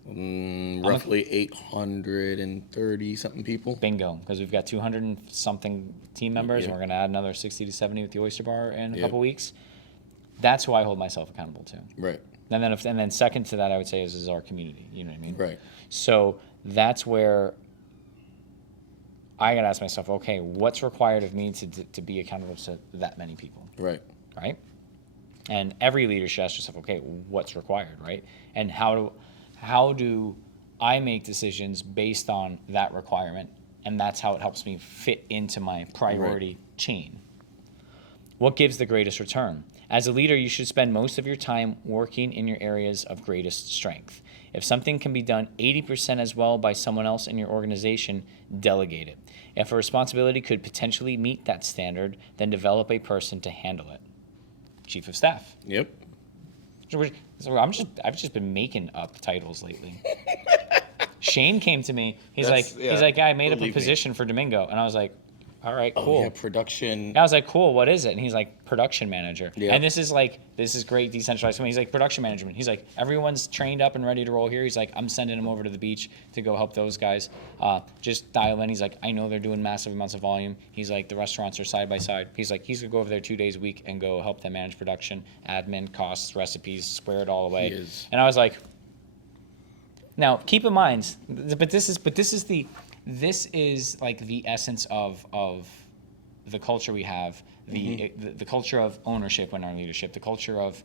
Roughly 830 something people. Bingo, because we've got 200 and something team members, and we're going to add another 60 to 70 with the Oyster Bar in a couple weeks. That's who I hold myself accountable to. Right. And then second to that, I would say is our community. You know what I mean? Right. So that's where I got to ask myself, okay, what's required of me to be accountable to that many people? Right. Right. And every leader should ask yourself, okay, what's required, right? And how how do I make decisions based on that requirement? And that's how it helps me fit into my priority chain. What gives the greatest return? As a leader, you should spend most of your time working in your areas of greatest strength. If something can be done 80% as well by someone else in your organization, delegate it. If a responsibility could potentially meet that standard, then develop a person to handle it. Chief of Staff. Yep. So I've just been making up titles lately. Shane came to me. He's like, yeah, I made up a believe me. position for Domingo, and I was like, all right, Oh, cool. yeah, production. I was like, cool, what is it? And he's like, production manager. Yeah. And this is great decentralized. He's like, production management. He's like, everyone's trained up and ready to roll here. He's like, I'm sending them over to the beach to go help those guys. Just dial in. He's like, I know they're doing massive amounts of volume. He's like, the restaurants are side by side. He's like, he's gonna go over there 2 days a week and go help them manage production, admin, costs, recipes, square it all away. He is. And I was like, now keep in mind, this is like the essence of the culture we have, the culture of ownership in our leadership, the culture of,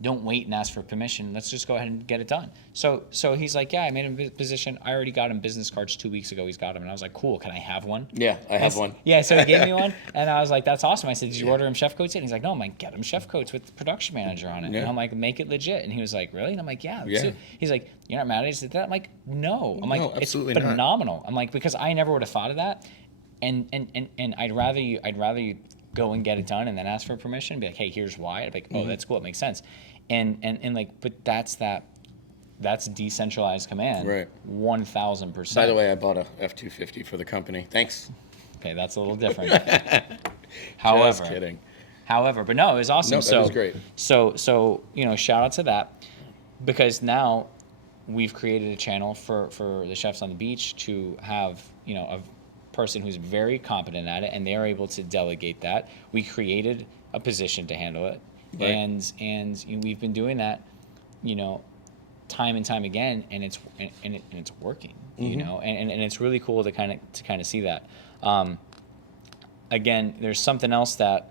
don't wait and ask for permission. Let's just go ahead and get it done. So he's like, yeah, I made him a position. I already got him business cards 2 weeks ago. He's got them. And I was like, cool, can I have one? Yeah, I have one. Yeah, so he gave me one, and I was like, that's awesome. I said, did you order him chef coats? And he's like, no, I'm like, get him chef coats with the production manager on it. Yeah. And I'm like, make it legit. And he was like, really? And I'm like, yeah. Yeah. So he's like, you're not mad at us at that? I'm like, no. I'm like, No, it's absolutely not. phenomenal. I'm like, because I never would have thought of that. And I'd rather you go and get it done and then ask for permission and be like, hey, here's why. I'd be like, oh, that's cool, it makes sense. And like, but that's decentralized command. Right. 1,000%. By the way, I bought a F-250 for the company. Thanks. Okay, that's a little different. However, Just kidding. but no, it was awesome. No, that was great. So shout out to that, because now we've created a channel for the chefs on the beach to have, a person who's very competent at it, and they're able to delegate that. We created a position to handle it, Right. and we've been doing that, time and time again, and it's working, and it's really cool to kind of see that. Again, there's something else that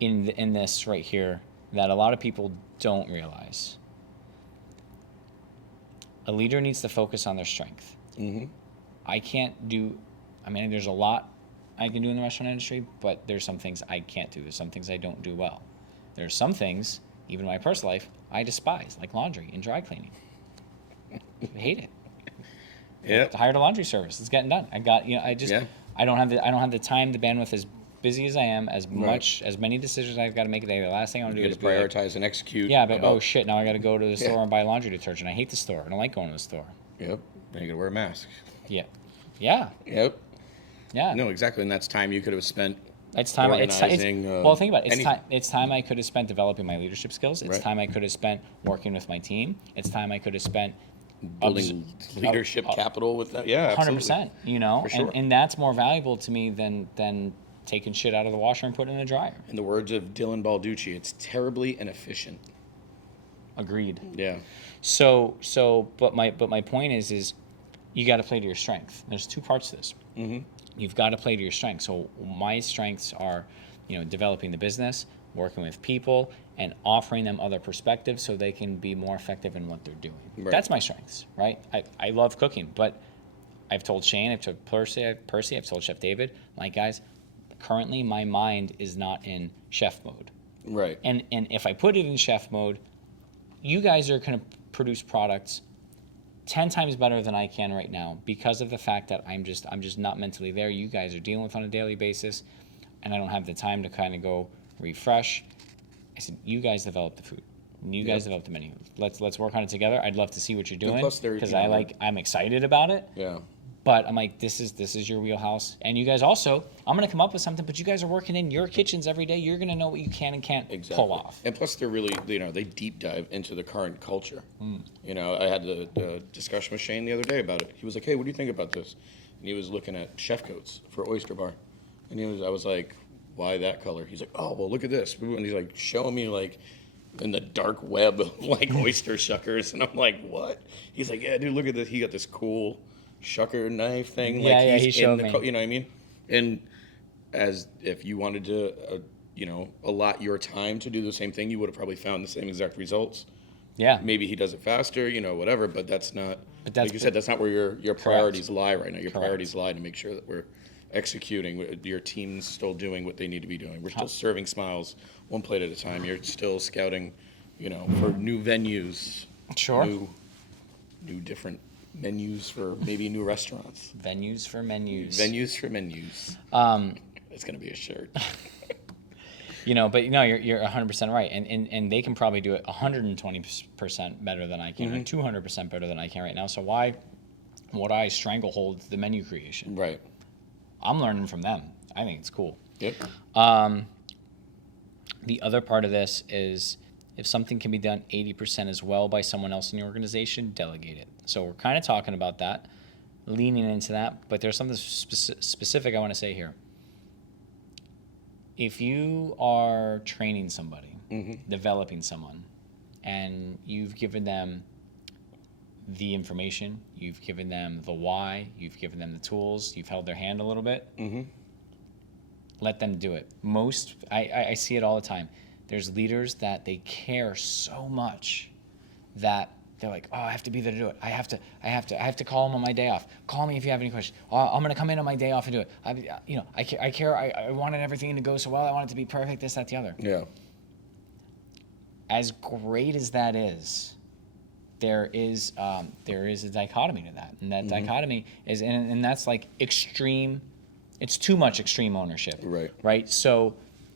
in this right here that a lot of people don't realize. A leader needs to focus on their strength. Mm-hmm. There's a lot I can do in the restaurant industry, but there's some things I can't do. There's some things I don't do well. There's some things, even in my personal life, I despise, like laundry and dry cleaning. I hate it. Yep. I hired a laundry service. It's getting done. I don't have the time, the bandwidth, as busy as I am, as many decisions I've got to make a day. The last thing I want to You do got is to prioritize and execute. yeah, but about- oh shit, now I got to go to the store and buy laundry detergent. I hate the store. I don't like going to the store. Yep. Then you got to wear a mask. Yeah. Yep. Yeah. No, exactly. And that's time you could have spent. It's time. organizing, Well, think about it. anything. It's time I could have spent developing my leadership skills. It's Right. time I could have spent working with my team. It's time I could have spent Building leadership capital with that. Yeah, absolutely. 100%. For sure. And that's more valuable to me than taking shit out of the washer and putting it in the dryer. In the words of Dylan Balducci, it's terribly inefficient. Agreed. Yeah. But my point is you got to play to your strength. There's two parts to this. Mm-hmm. You've got to play to your strengths. So my strengths are, developing the business, working with people, and offering them other perspectives so they can be more effective in what they're doing. Right. That's my strengths, right? I love cooking, but I've told Shane, I've told Percy, I've told Chef David, like, guys, currently my mind is not in chef mode. Right. And if I put it in chef mode, you guys are going to produce products 10 times better than I can right now because of the fact that I'm just not mentally there. You guys are dealing with on a daily basis, and I don't have the time to kind of go refresh. I said, you guys develop the food. You guys develop the menu. Let's work on it together. I'd love to see what you're doing plus they're, because you know, I'm excited about it. Yeah. But I'm like, this is your wheelhouse, and you guys also. I'm gonna come up with something, but you guys are working in your kitchens every day. You're gonna know what you can and can't pull off. And plus, they're really, they deep dive into the current culture. I had the discussion with Shane the other day about it. He was like, "Hey, what do you think about this?" And he was looking at chef coats for Oyster Bar, and I was like, "Why that color?" He's like, "Oh, well, look at this," and he's like showing me like in the dark web like oyster shuckers, and I'm like, "What?" He's like, "Yeah, dude, look at this. He got this cool shucker knife thing." Yeah, like yeah, he's he showed in the, me. you know what I mean? And as if you wanted to, allot your time to do the same thing, you would have probably found the same exact results Yeah. Maybe he does it faster, whatever, but that's not, But that's like you said, that's not where your priorities lie right now. Your Correct. priorities lie to make sure that we're executing, your team's still doing what they need to be doing. We're still serving smiles one plate at a time. You're still scouting, for new venues. Sure. New different menus for maybe new restaurants. Venues for menus. Venues for menus. It's going to be a shirt. But you're 100% right, and they can probably do it 120% better than I can, or 200% better than I can right now. So why would I stranglehold the menu creation? Right. I'm learning from them. I think it's cool. Yep. The other part of this is if something can be done 80% as well by someone else in your organization, delegate it. So we're kind of talking about that, leaning into that, but there's something specific I want to say here. If you are training somebody, developing someone, and you've given them the information, you've given them the why, you've given them the tools, you've held their hand a little bit, let them do it. I see it all the time. There's leaders that they care so much that they're like, oh, I have to be there to do it. I have to call them on my day off. Call me if you have any questions. Oh, I'm gonna come in on my day off and do it. I care. I wanted everything to go so well. I want it to be perfect. This, that, the other. Yeah. As great as that is, there is a dichotomy to that, and that dichotomy is, and that's like extreme. It's too much extreme ownership. Right. Right. So,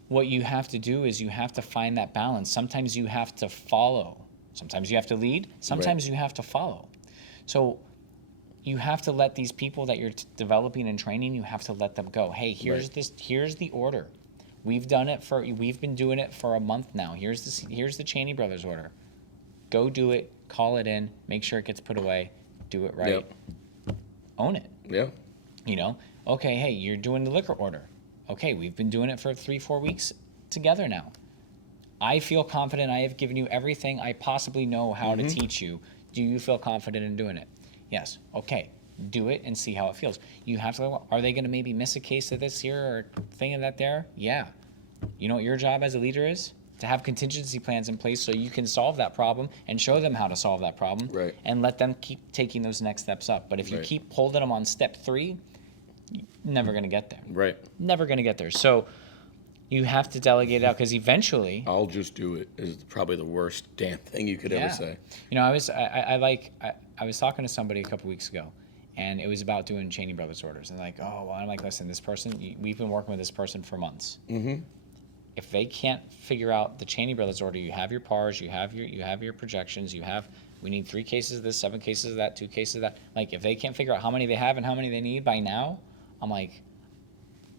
what you have to do is you have to find that balance. Sometimes you have to follow. Sometimes you have to lead. Sometimes you have to follow. So you have to let these people that you're developing and training, you have to let them go. Hey, here's the order. We've been doing it for a month now. Here's the Cheney Brothers order. Go do it, call it in, make sure it gets put away, do it right. Yep. Own it. Yeah. Okay, hey, you're doing the liquor order. Okay, we've been doing it for 3-4 weeks together now. I feel confident I have given you everything I possibly know how to teach you. Do you feel confident in doing it? Yes. Okay. Do it and see how it feels. You have to, are they going to maybe miss a case of this here or thing of that there? Yeah. You know what your job as a leader is? To have contingency plans in place so you can solve that problem and show them how to solve that problem. Right. And let them keep taking those next steps up. But if you keep holding them on step 3, you're never going to get there. Right. Never going to get there. So you have to delegate it out because eventually. I'll just do it is probably the worst damn thing you could ever say. I was talking to somebody a couple weeks ago, and it was about doing Cheney Brothers orders. And like, oh, well, I'm like, listen, this person, we've been working with this person for months. If they can't figure out the Cheney Brothers order, you have your PARs, you have your projections, we need 3 cases of this, 7 cases of that, 2 cases of that. Like, if they can't figure out how many they have and how many they need by now, I'm like,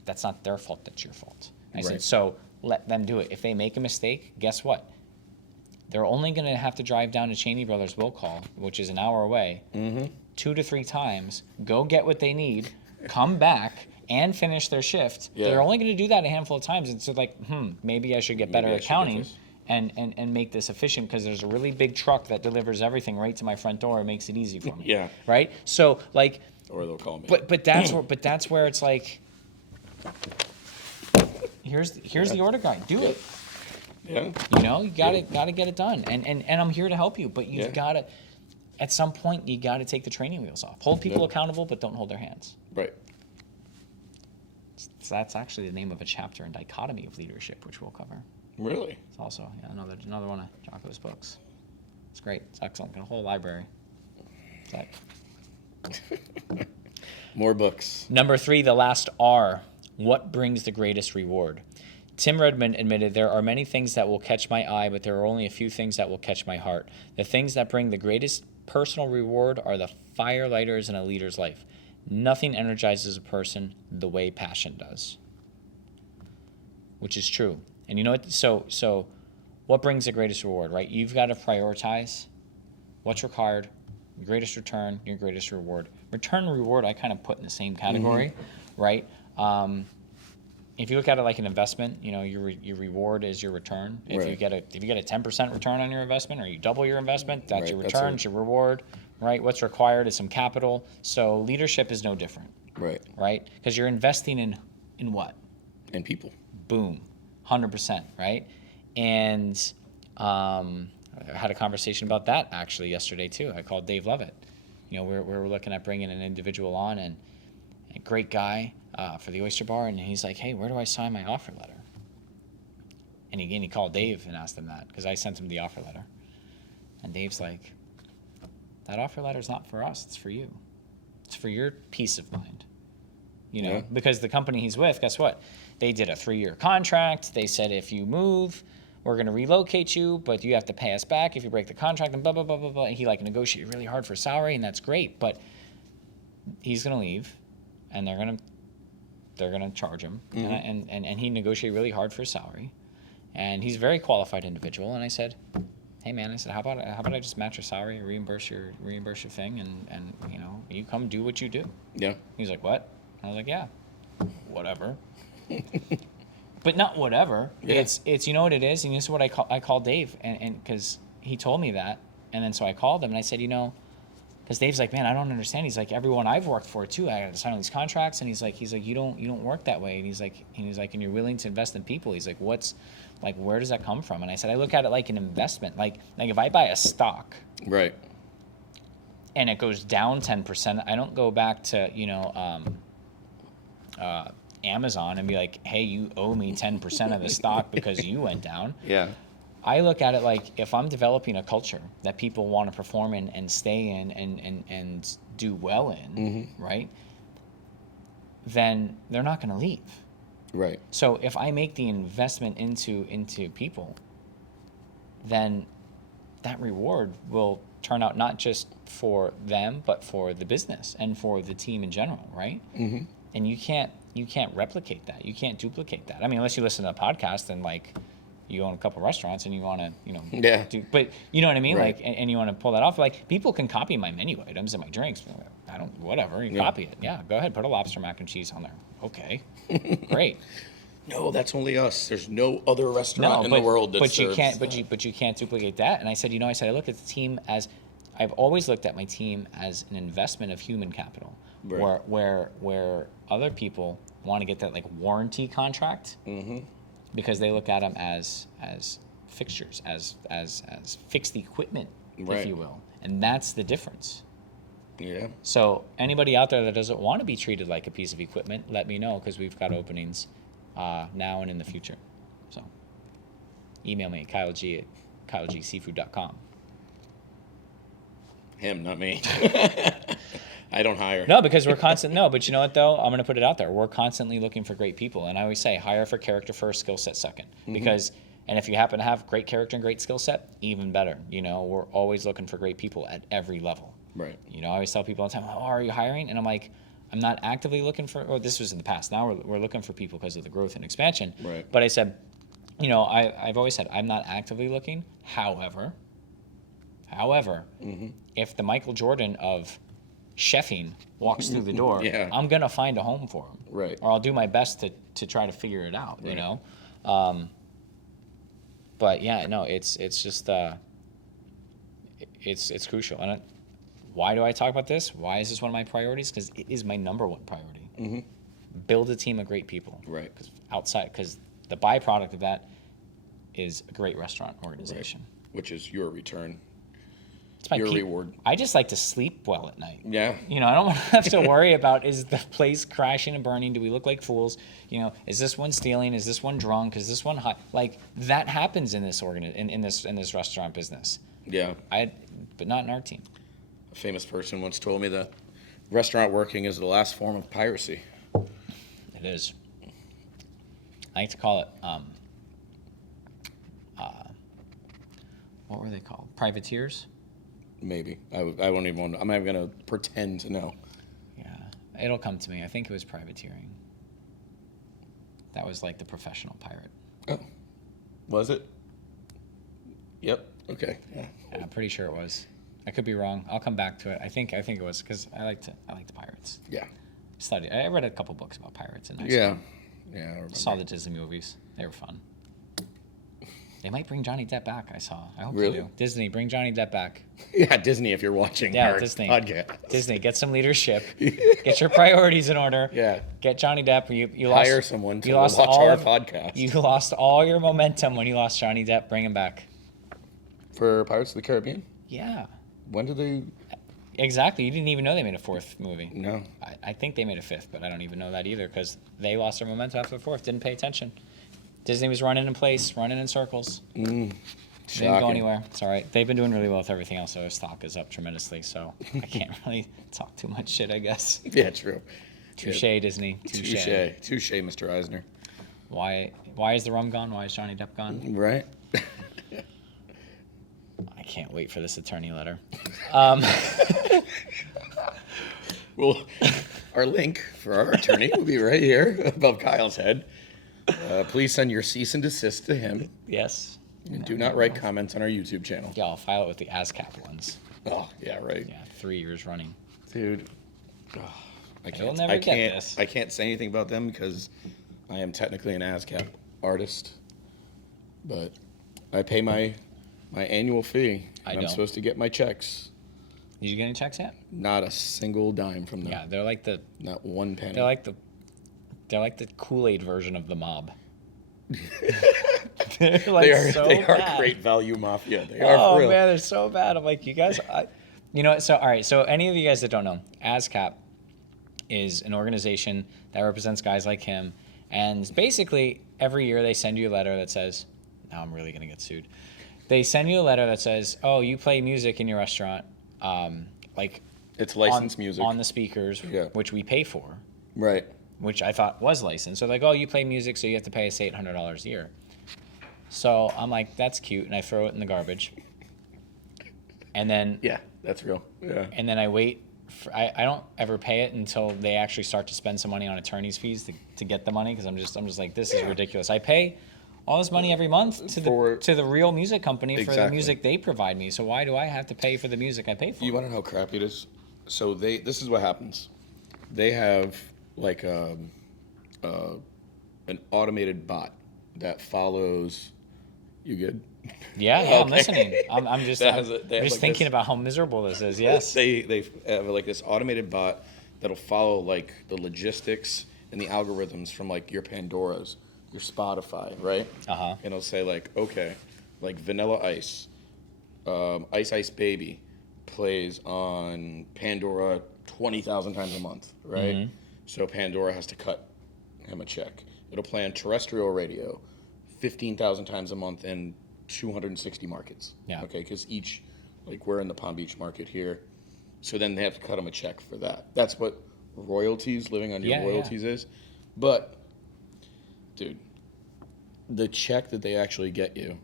that's not their fault, that's your fault. I said, so let them do it. If they make a mistake, guess what? They're only going to have to drive down to Cheney Brothers Will Call, which is an hour away, 2 to 3 times, go get what they need, come back, and finish their shift. Yeah. They're only going to do that a handful of times. And so like, maybe I should get better at accounting and make this efficient because there's a really big truck that delivers everything right to my front door and makes it easy for me. Yeah. Right? So like. Or they'll call me. But that's where it's like. Here's the order guide. Do it. Yeah. You gotta get it done. And I'm here to help you, but you've gotta at some point you gotta take the training wheels off. Hold people accountable, but don't hold their hands. Right. So that's actually the name of a chapter in Dichotomy of Leadership, which we'll cover. Really? It's also another one of Jocko's books. It's great. It's excellent. Got a whole library. Like. More books. Number 3, the last R. What brings the greatest reward? Tim Redmond admitted, there are many things that will catch my eye, but there are only a few things that will catch my heart. The things that bring the greatest personal reward are the firelighters in a leader's life. Nothing energizes a person the way passion does. Which is true. And you know what? So what brings the greatest reward, right? You've got to prioritize what's required, your greatest return, your greatest reward. Return and reward I kind of put in the same category, right? If you look at it like an investment, your reward is your return. If you get a 10% return on your investment, or you double your investment, that's your return, it's your reward, right? What's required is some capital. So leadership is no different, right? Because you're investing in what? And people. Boom, 100%, right? And I had a conversation about that actually yesterday too. I called Dave Lovett. You know, we're looking at bringing an individual on, and a great guy for the Oyster Bar, and he's like, hey, where do I sign my offer letter? And he called Dave and asked him that because I sent him the offer letter. And Dave's like, that offer letter's not for us, it's for you. It's for your peace of mind. You know, Yeah. because the company he's with, guess what? They did a 3-year contract. They said, if you move, we're going to relocate you, but you have to pay us back if you break the contract, and blah, blah, blah, blah, blah. And he like negotiated really hard for salary, and that's great, but he's going to leave, and they're going to charge him. And he negotiated really hard for salary, and he's a very qualified individual. And I said, hey man, I said, how about I just match your salary, reimburse your thing, and you know, you come do what you do. Yeah. He's like, what? I was like, yeah, whatever. But not whatever. Yeah. It's you know what it is, and this is what I called Dave, and because he told me that, and then so I called him and I said, you know, because Dave's like, man, I don't understand. He's like, everyone I've worked for too, I got to sign all these contracts, and he's like, you don't work that way, and he's like, and you're willing to invest in people. He's like, where does that come from? And I said, I look at it like an investment, like if I buy a stock, Right. and it goes down 10%, I don't go back to Amazon and be like, hey, you owe me 10% of the stock because you went down. Yeah. I look at it like, if I'm developing a culture that people want to perform in and stay in and do well in, right, then they're not going to leave. Right. So if I make the investment into people, then that reward will turn out not just for them, but for the business and for the team in general, right? Mm-hmm. And you can't replicate that. You can't duplicate that. I mean, unless you listen to a podcast and like you own a couple restaurants and you want to, you know, Yeah. but you know what I mean? Right. Like, and you want to pull that off. Like, people can copy my menu items and my drinks. I don't, whatever. You copy it. Yeah, go ahead. Put a lobster mac and cheese on there. Okay, great. No, that's only us. There's no other restaurant in the world that serves you can't. that. But you can't duplicate that. And I said, I look at the team as, I've always looked at my team as an investment of human capital, Right. where other people want to get that like warranty contract, because they look at them as fixtures, as fixed equipment, Right. if you will, and that's the difference. Yeah. So anybody out there that doesn't want to be treated like a piece of equipment, let me know, because we've got openings now and in the future. So email me at KyleG@KyleGSeafood.com. Him, not me. I don't hire. No, because we're constant. No, but you know what though? I'm going to put it out there. We're constantly looking for great people, and I always say hire for character first, skill set second. Because, and if you happen to have great character and great skill set, even better. You know, we're always looking for great people at every level. Right. You know, I always tell people all the time, "Oh, are you hiring?" And I'm like, I'm not actively looking for. Or this was in the past. Now we're looking for people because of the growth and expansion. Right. But I said, you know, I've always said I'm not actively looking. However, if the Michael Jordan of chefing walks through the door, Yeah. I'm gonna find a home for him. Right. Or I'll do my best to try to figure it out. You Right. know. But yeah, no, it's just it's crucial. And why do I talk about this? Why is this one of my priorities? Because it is my number one priority. Build a team of great people. Right. Because the byproduct of that is a great restaurant organization. Which is your return. It's my Your key. reward. I just like to sleep well at night. Yeah. You know, I don't want to have to worry about, is the place crashing and burning? Do we look like fools? You know, is this one stealing? Is this one drunk? Is this one hot? Like, that happens in this in this restaurant business. Yeah. But not in our team. A famous person once told me that restaurant working is the last form of piracy. It is. I like to call it, what were they called? Privateers? Maybe. I won't even want to, I'm not even going to pretend to know. Yeah. It'll come to me. I think it was privateering. That was like the professional pirate. Oh. Was it? Yep. Okay. Yeah. Yeah, I'm pretty sure it was. I could be wrong. I'll come back to it. I think it was, because I like the pirates. Yeah. I read a couple books about pirates in high Yeah. school. Yeah. I remember. Saw the Disney movies. They were fun. They might bring Johnny Depp back, I saw. I hope Really? they do. Disney, bring Johnny Depp back. Yeah, Disney, if you're watching Yeah, our Disney. podcast. Disney, get some leadership. Get your priorities in order. Yeah. Get Johnny Depp. You Hire lost, someone to you watch lost all our of- podcast. You lost all your momentum when you lost Johnny Depp. Bring him back. for Pirates of the Caribbean? Yeah. When did they? Exactly. You didn't even know they made a fourth movie. No. I think they made a fifth, but I don't even know that either because they lost their momentum after the fourth. Didn't pay attention. Disney was running in place, running in circles. Didn't go Shocking. anywhere. It's all right. They've been doing really well with everything else, so their stock is up tremendously. So I can't really talk too much shit, I guess. Yeah, true. Touche, Disney. Touche. Touche, Mr. Eisner. Why is the rum gone? Why is Johnny Depp gone? Right? I can't wait for this attorney letter. Well, our link for our attorney will be right here above Kyle's head. Please send your cease and desist to him. Yes. And do not write comments on our YouTube channel. Yeah, I'll file it with the ASCAP ones. Oh, yeah, right. Yeah, 3 years running. Dude. You'll never get this. I can't say anything about them because I am technically an ASCAP artist. But I pay my annual fee. I And I'm don't. supposed to get my checks. Did you get any checks yet? Not a single dime from them. Yeah, they're like the Not one penny. they're like the Kool-Aid version of the mob. They're like they are bad. great value mafia. They are Oh for real. man, they're so bad. I'm like, you guys, you know. So all right. So any of you guys that don't know, ASCAP is an organization that represents guys like him, and basically every year they send you a letter that says, "Now I'm really gonna get sued." They send you a letter that says, "Oh, you play music in your restaurant, like It's licensed on, music. on the speakers, Yeah. which we pay for." Right. Which I thought was licensed. So like, oh, you play music, so you have to pay us $800 a year. So I'm like, that's cute, and I throw it in the garbage. And then Yeah, that's real. Yeah. and then I wait. I don't ever pay it until they actually start to spend some money on attorney's fees to get the money because I'm just like, this is ridiculous. I pay all this money every month to the real music company for the Exactly. music they provide me. So why do I have to pay for the music I pay for? You want to know how crappy it is? So this is what happens. They have like an automated bot that follows. You good? Yeah, I'm Okay. listening. I'm just That I'm has they have just like thinking this- about how miserable this is. Yes. They have like this automated bot that'll follow like the logistics and the algorithms from like your Pandoras, your Spotify, right? Uh-huh. And it'll say like, okay, like Vanilla Ice, Ice Ice Baby plays on Pandora 20,000 times a month, right? Mm-hmm. So Pandora has to cut him a check. It'll play on terrestrial radio 15,000 times a month in 260 markets. Yeah. Okay, because each, like we're in the Palm Beach market here, so then they have to cut him a check for that. That's what royalties, living on your Yeah, yeah. royalties is. But, dude, the check that they actually get you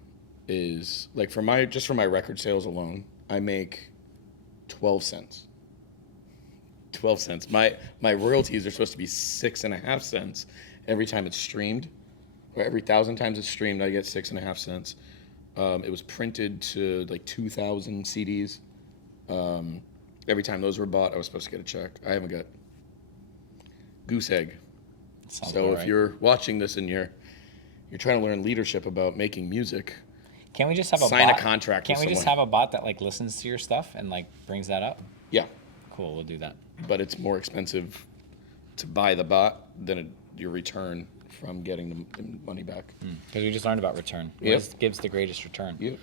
is like for my record sales alone, I make 12 cents. 12 cents. My royalties are supposed to be 6.5 cents every time it's streamed. Or every 1,000 times it's streamed, I get 6.5 cents. It was printed to like 2,000 CDs. Every time those were bought, I was supposed to get a check. I haven't got goose egg. Sounds So about if right. you're watching this and you're trying to learn leadership about making music, Can't we just have a sign a bot? contract Can't with we just someone. have a bot that like listens to your stuff and like brings that up? yeah, Cool, we'll do that. but it's more expensive to buy the bot than your return from getting the money back. Because we just learned about return. Yep. What gives the greatest return? Yep.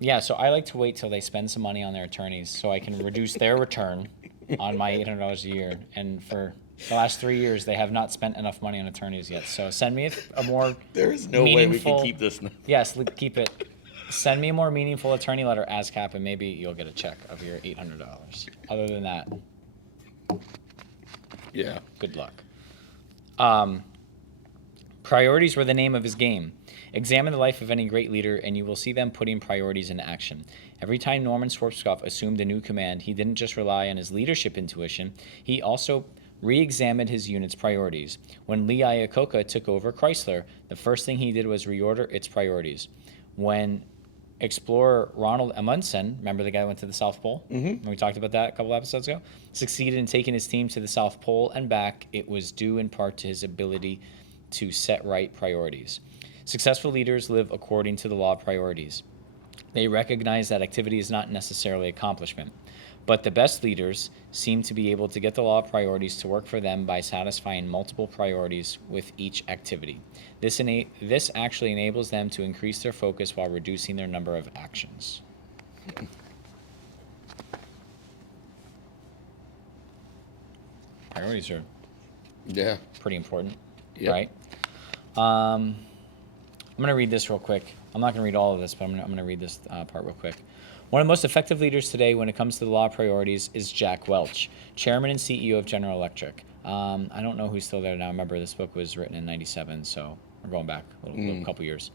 Yeah, so I like to wait till they spend some money on their attorneys so I can reduce their return on my $800 a year. And for the last 3 years, they have not spent enough money on attorneys yet. So send me a more There is no way we can meaningful- keep this. Yes, keep it. Send me a more meaningful attorney letter, ASCAP, and maybe you'll get a check of your $800. Other than that, Yeah. good luck. Priorities were the name of his game. Examine the life of any great leader, and you will see them putting priorities into action. Every time Norman Schwarzkopf assumed a new command, he didn't just rely on his leadership intuition, he also re-examined his unit's priorities. When Lee Iacocca took over Chrysler, the first thing he did was reorder its priorities. When explorer Ronald Amundsen, remember the guy who went to the South Pole? Mm-hmm. We talked about that a couple episodes ago, succeeded in taking his team to the South Pole and back. It was due in part to his ability to set right priorities. Successful leaders live according to the law of priorities. They recognize that activity is not necessarily accomplishment. But the best leaders seem to be able to get the law of priorities to work for them by satisfying multiple priorities with each activity. This actually enables them to increase their focus while reducing their number of actions. Priorities are Yeah. pretty important, Yep. right? I'm going to read this real quick. I'm not going to read all of this, but I'm going to read this part real quick. One of the most effective leaders today when it comes to the law of priorities is Jack Welch, chairman and CEO of General Electric. I don't know who's still there now. Remember, this book was written in 97, so we're going back a couple years.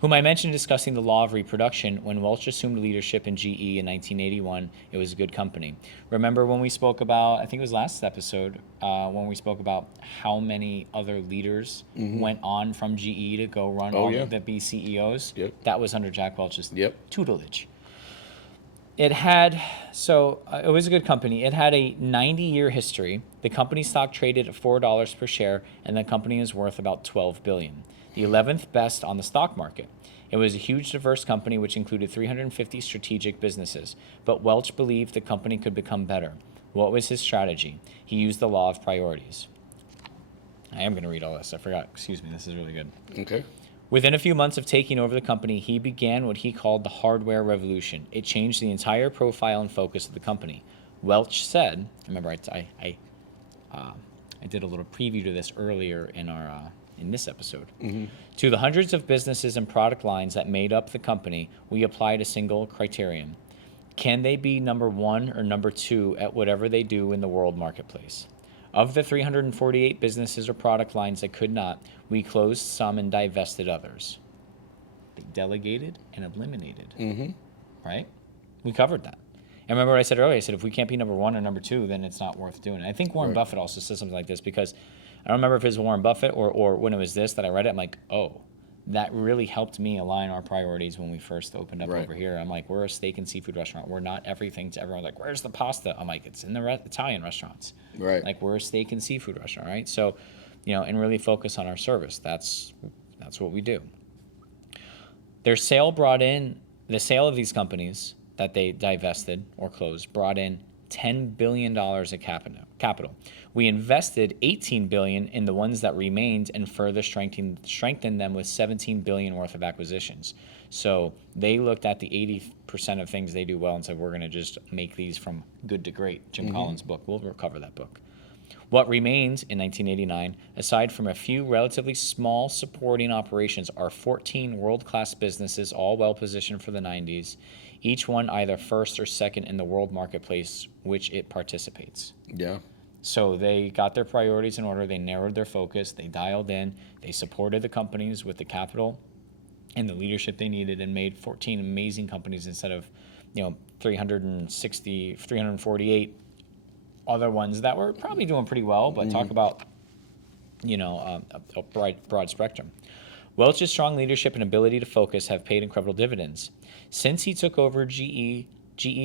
Whom I mentioned discussing the law of reproduction when Welch assumed leadership in GE in 1981. It was a good company. Remember when we spoke about, I think it was last episode, when we spoke about how many other leaders went on from GE to go run that be CEOs? Yep. That was under Jack Welch's tutelage. It was a good company. It had a 90-year history. The company stock traded at $4 per share, and the company is worth about $12 billion. The 11th best on the stock market. It was a huge, diverse company which included 350 strategic businesses. But Welch believed the company could become better. What was his strategy? He used the law of priorities. I am going to read all this. I forgot. Excuse me. This is really good. Okay. Within a few months of taking over the company, he began what he called the hardware revolution. It changed the entire profile and focus of the company. Welch said, remember I did a little preview to this earlier in this episode. To the hundreds of businesses and product lines that made up the company, we applied a single criterion. Can they be number one or number two at whatever they do in the world marketplace? Of the 348 businesses or product lines that could not, we closed some and divested others. They delegated and eliminated. Right? We covered that. And remember what I said earlier? I said if we can't be number one or number two, then it's not worth doing it. I think Warren Buffett also says something like this because I don't remember if it was Warren Buffett or when it was this that I read it. I'm like, oh, that really helped me align our priorities when we first opened up over here. I'm like, we're a steak and seafood restaurant. We're not everything to everyone. Like, where's the pasta? I'm like, it's in the Italian restaurants. Right. Like, we're a steak and seafood restaurant, right? So, and really focus on our service. That's what we do. The sale of these companies that they divested or closed brought in $10 billion of capital. We invested $18 billion in the ones that remained and further strengthened them with $17 billion worth of acquisitions. So they looked at the 80% of things they do well and said, we're going to just make these from good to great. Jim Collins' book. We'll cover that book. What remains in 1989, aside from a few relatively small supporting operations, are 14 world-class businesses, all well-positioned for the 90s, each one either first or second in the world marketplace which it participates. Yeah. So they got their priorities in order, they narrowed their focus, they dialed in, they supported the companies with the capital and the leadership they needed and made 14 amazing companies instead of 348 other ones that were probably doing pretty well, but talk about a broad spectrum. Welch's strong leadership and ability to focus have paid incredible dividends. Since he took over GE's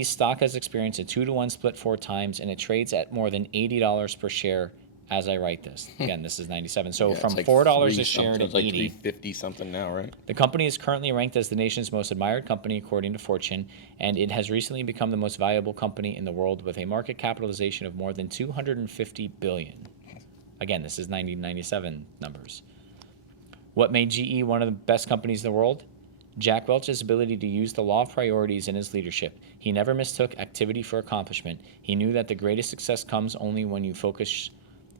stock has experienced a 2-to-1 split 4 times, and it trades at more than $80 per share as I write this. Again, this is 97. So from like $4 a share to it's like $80. $3.50 something now, right? The company is currently ranked as the nation's most admired company according to Fortune, and it has recently become the most valuable company in the world with a market capitalization of more than $250 billion. Again, this is 1997 numbers. What made GE one of the best companies in the world? Jack Welch's ability to use the law of priorities in his leadership. He never mistook activity for accomplishment. He knew that the greatest success comes only when you focus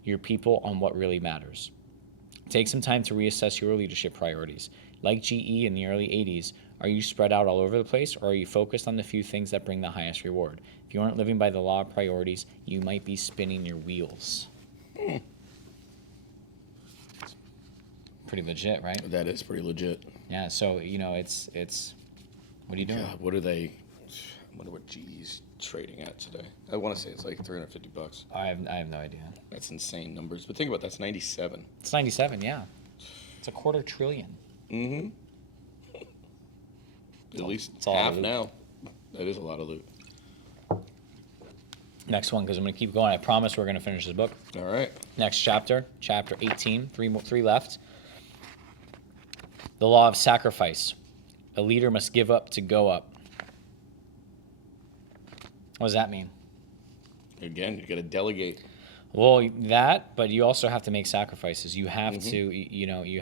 your people on what really matters. Take some time to reassess your leadership priorities. Like GE in the early 80s, are you spread out all over the place, or are you focused on the few things that bring the highest reward? If you aren't living by the law of priorities, you might be spinning your wheels. Pretty legit, right? That is pretty legit. Yeah, so, it's what are you doing? God, I wonder what GE's trading at today. I want to say it's like $350. I have no idea. That's insane numbers. But think about that's 97. It's 97, yeah. It's a $250 billion. Mm-hmm. At least it's all half loot. now. That is a lot of loot. Next one, because I'm going to keep going. I promise we're going to finish this book. All right. Next chapter 18, three left. The law of sacrifice. A leader must give up to go up. What does that mean? Again, you got to delegate. Well, that, but you also have to make sacrifices. You have Mm-hmm. to, you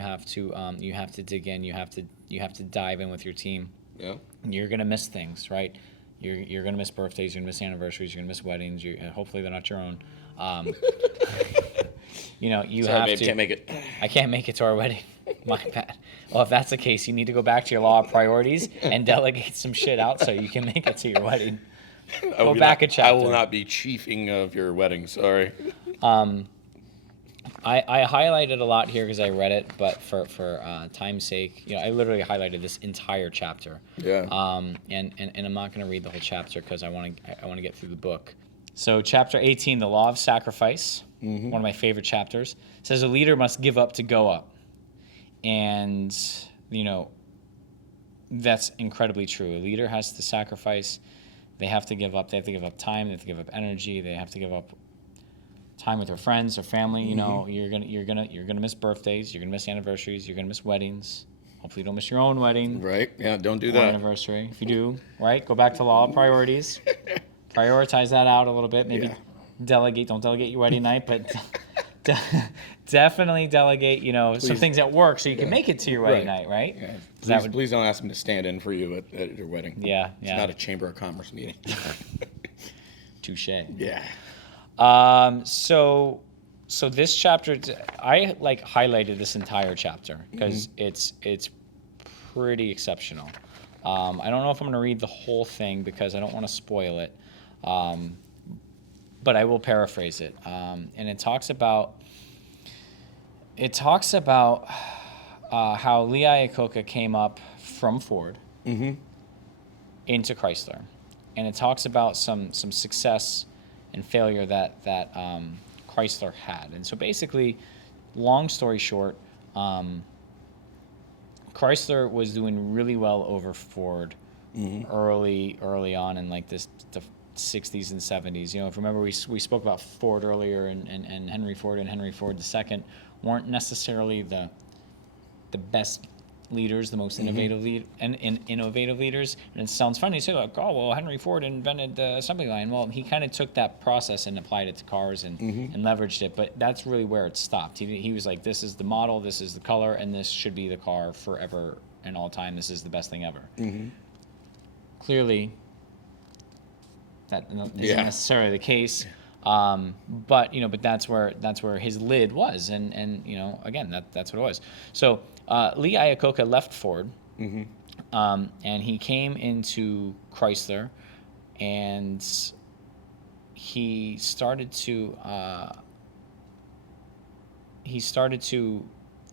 have to dig in. You have to dive in with your team. Yeah. You're gonna miss things, right? You're gonna miss birthdays. You're gonna miss anniversaries. You're gonna miss weddings. Hopefully they're not your own. Um, you Sorry, have babe, to. can't make it. I can't make it to our wedding. My bad. Well, if that's the case, you need to go back to your law of priorities and delegate some shit out so you can make it to your wedding. Go back a I chapter. will not be chiefing of your wedding. Sorry. I highlighted a lot here because I read it, but for time's sake, I literally highlighted this entire chapter. Yeah. And I'm not going to read the whole chapter because I want to get through the book. So chapter 18, the law of sacrifice, one of my favorite chapters, says a leader must give up to go up, and that's incredibly true. A leader has to sacrifice. They have to give up. They have to give up time. They have to give up energy. They have to give up time with their friends, their family. You're gonna miss birthdays. You're gonna miss anniversaries. You're gonna miss weddings. Hopefully, you don't miss your own wedding Right. Yeah. Don't do or that. anniversary. If you do, right, go back to law of priorities. Prioritize that out a little bit. Maybe Yeah. delegate. Don't delegate your wedding night, but definitely delegate. Some things at work so you can make it to your wedding night, right? Yeah. That Please, would- please don't ask me to stand in for you at your wedding. Yeah, It's yeah. not a Chamber of Commerce meeting. Touche. Yeah. So this chapter, I highlighted this entire chapter because it's pretty exceptional. I don't know if I'm going to read the whole thing because I don't want to spoil it, but I will paraphrase it. And it talks about how Lee Iacocca came up from Ford into Chrysler, and it talks about some success and failure that Chrysler had. And so basically, long story short, Chrysler was doing really well over Ford early on in the 60s and 70s. If you remember, we spoke about Ford earlier, and Henry Ford and Henry Ford II weren't necessarily the best leaders, the most innovative innovative leaders. And it sounds funny to say, Henry Ford invented the assembly line. Well, he kind of took that process and applied it to cars and leveraged it, but that's really where it stopped. He was like, this is the model, this is the color, and this should be the car forever and all time. This is the best thing ever. Clearly, that isn't necessarily the case. But that's where his lid was, and again, that's what it was. So Lee Iacocca left Ford, and he came into Chrysler, and he started to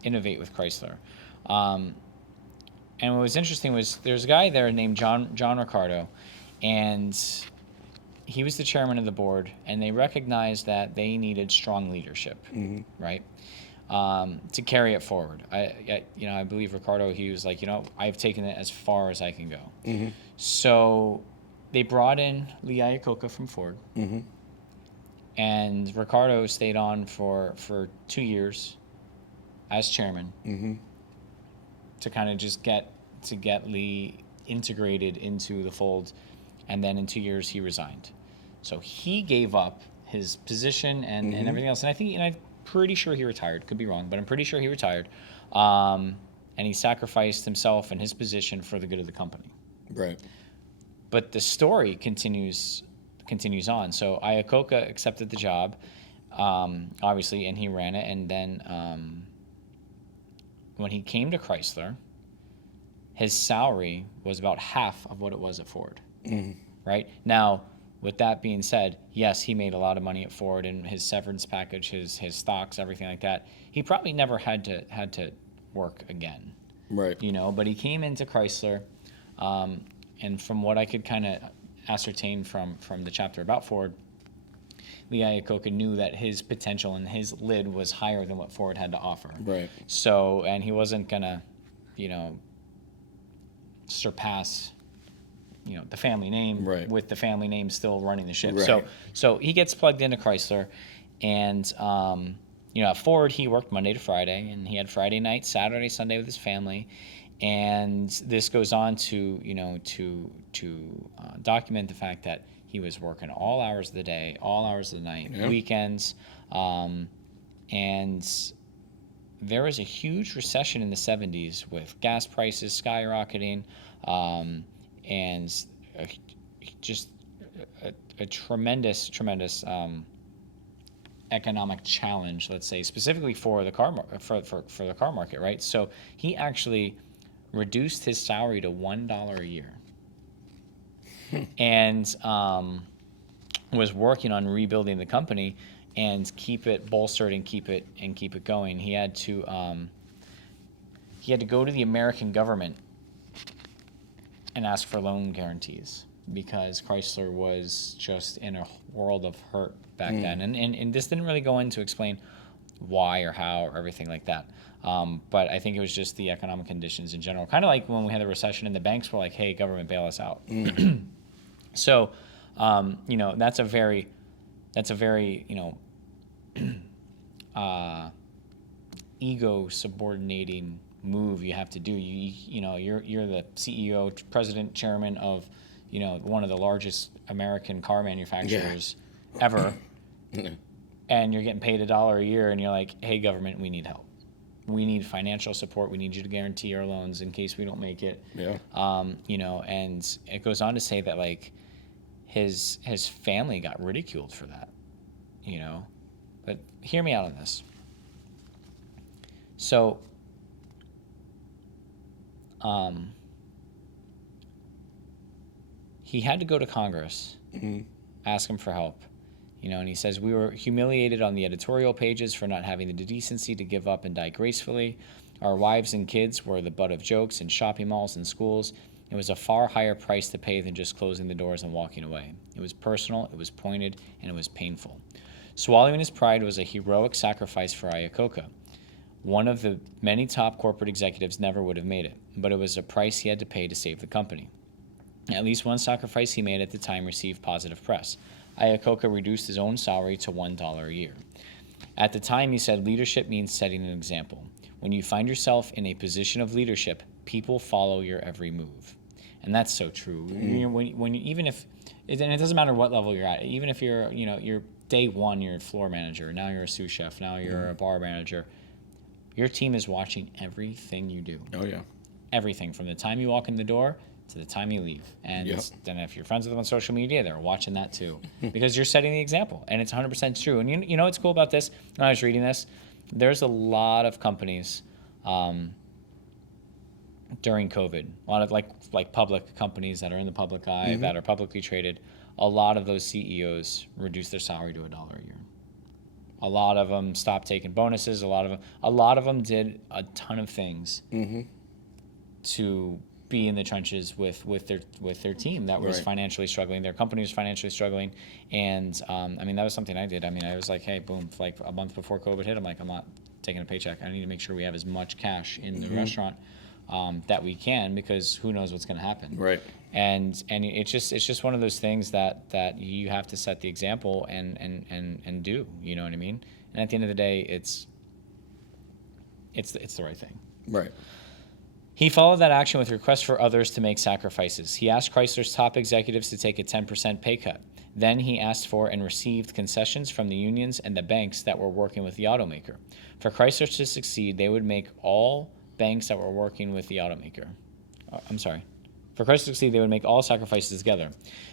innovate with Chrysler. And what was interesting was there's a guy there named John Ricardo, and he was the chairman of the board, and they recognized that they needed strong leadership, right, to carry it forward. I believe Ricardo, he was like, I've taken it as far as I can go. So they brought in Lee Iacocca from Ford, and Ricardo stayed on for 2 years as chairman to kind of just get Lee integrated into the fold. And then in 2 years, he resigned. So he gave up his position and everything else. And I think, I'm pretty sure he retired. Could be wrong, but I'm pretty sure he retired. And he sacrificed himself and his position for the good of the company. Right. But the story continues on. So Iacocca accepted the job, obviously, and he ran it. And then when he came to Chrysler, his salary was about half of what it was at Ford. Right? Now, with that being said, yes, he made a lot of money at Ford, and his severance package, his stocks, everything like that. He probably never had to work again. Right. But he came into Chrysler, and from what I could kind of ascertain from the chapter about Ford, Lee Iacocca knew that his potential and his lid was higher than what Ford had to offer. Right. So, and he wasn't gonna, surpass the family name, right, with the family name still running the ship. Right. So he gets plugged into Chrysler, and at Ford he worked Monday to Friday, and he had Friday night, Saturday, Sunday with his family, and this goes on to document the fact that He was working all hours of the day, all hours of the night, Yeah. weekends, and there was a huge recession in the 70s with gas prices skyrocketing, and just a tremendous economic challenge, let's say, specifically for the for the car market, right? So he actually reduced his salary to $1 a year, and was working on rebuilding the company and keep it bolstered and keep it going. He had to go to the American government and ask for loan guarantees because Chrysler was just in a world of hurt back then. And this didn't really go in to explain why or how or everything like that. But I think it was just the economic conditions in general. Kind of like when we had the recession and the banks were like, hey, government, bail us out. So, that's a very, ego subordinating move you have to do. You're the CEO, president, chairman of, one of the largest American car manufacturers ever, and you're getting paid $1 a year, and you're like, hey, government, we need help. We need financial support. We need you to guarantee our loans in case we don't make it. Yeah. And it goes on to say that like his family got ridiculed for that, But hear me out on this. So, he had to go to Congress, ask him for help, and he says, we were humiliated on the editorial pages for not having the decency to give up and die gracefully. Our wives and kids were the butt of jokes in shopping malls and schools. It was a far higher price to pay than just closing the doors and walking away. It was personal, it was pointed, and it was painful. Swallowing his pride was a heroic sacrifice for Iacocca. One of the many top corporate executives never would have made it, but it was a price he had to pay to save the company. At least one sacrifice he made at the time received positive press. Iacocca reduced his own salary to $1 a year. At the time, he said, leadership means setting an example. When you find yourself in a position of leadership, people follow your every move. And that's so true. Even if, and it doesn't matter what level you're at, even if you're day one, you're a floor manager, now you're a sous chef, now you're a bar manager, your team is watching everything you do. Oh, yeah. Everything from the time you walk in the door to the time you leave. And then if you're friends with them on social media, they're watching that too. Because you're setting the example, and it's 100% true. And you know what's cool about this? When I was reading this, there's a lot of companies during COVID, a lot of like public companies that are in the public eye, that are publicly traded, a lot of those CEOs reduced their salary to $1 a year. A lot of them stopped taking bonuses. A lot of them did a ton of things to be in the trenches with their team that was financially struggling. Their company was financially struggling, and that was something I did. I was like, hey, boom, like a month before COVID hit, I'm like, I'm not taking a paycheck. I need to make sure we have as much cash in the restaurant that we can, because who knows what's going to happen. Right. And it's just one of those things that you have to set the example and do. You know what I mean? And at the end of the day, it's the right thing. Right. He followed that action with requests for others to make sacrifices. He asked Chrysler's top executives to take a 10% pay cut. Then he asked for and received concessions from the unions and the banks that were working with the automaker. For Chrysler to succeed, they would make all banks that were working with the automaker. For Chrysler to succeed, they would make all sacrifices together.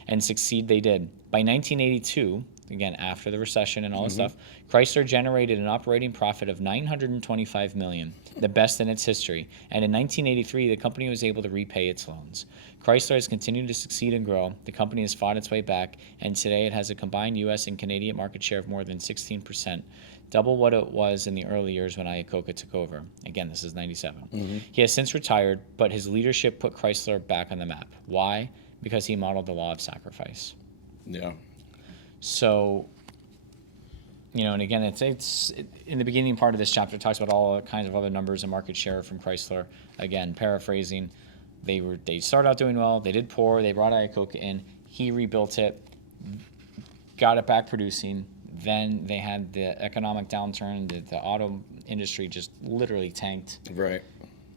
And succeed they did. By 1982, again, after the recession and all this stuff, Chrysler generated an operating profit of $925 million, the best in its history. And in 1983, the company was able to repay its loans. Chrysler has continued to succeed and grow. The company has fought its way back, and today it has a combined U.S. and Canadian market share of more than 16%, double what it was in the early years when Iacocca took over. Again, this is 97. He has since retired, but his leadership put Chrysler back on the map. Why? Because he modeled the law of sacrifice. Yeah. So, and again, it's in the beginning part of this chapter, it talks about all kinds of other numbers and market share from Chrysler. Again, paraphrasing, they started out doing well, they did poor, they brought Iacocca in, he rebuilt it, got it back producing. Then they had the economic downturn, the auto industry just literally tanked. Right.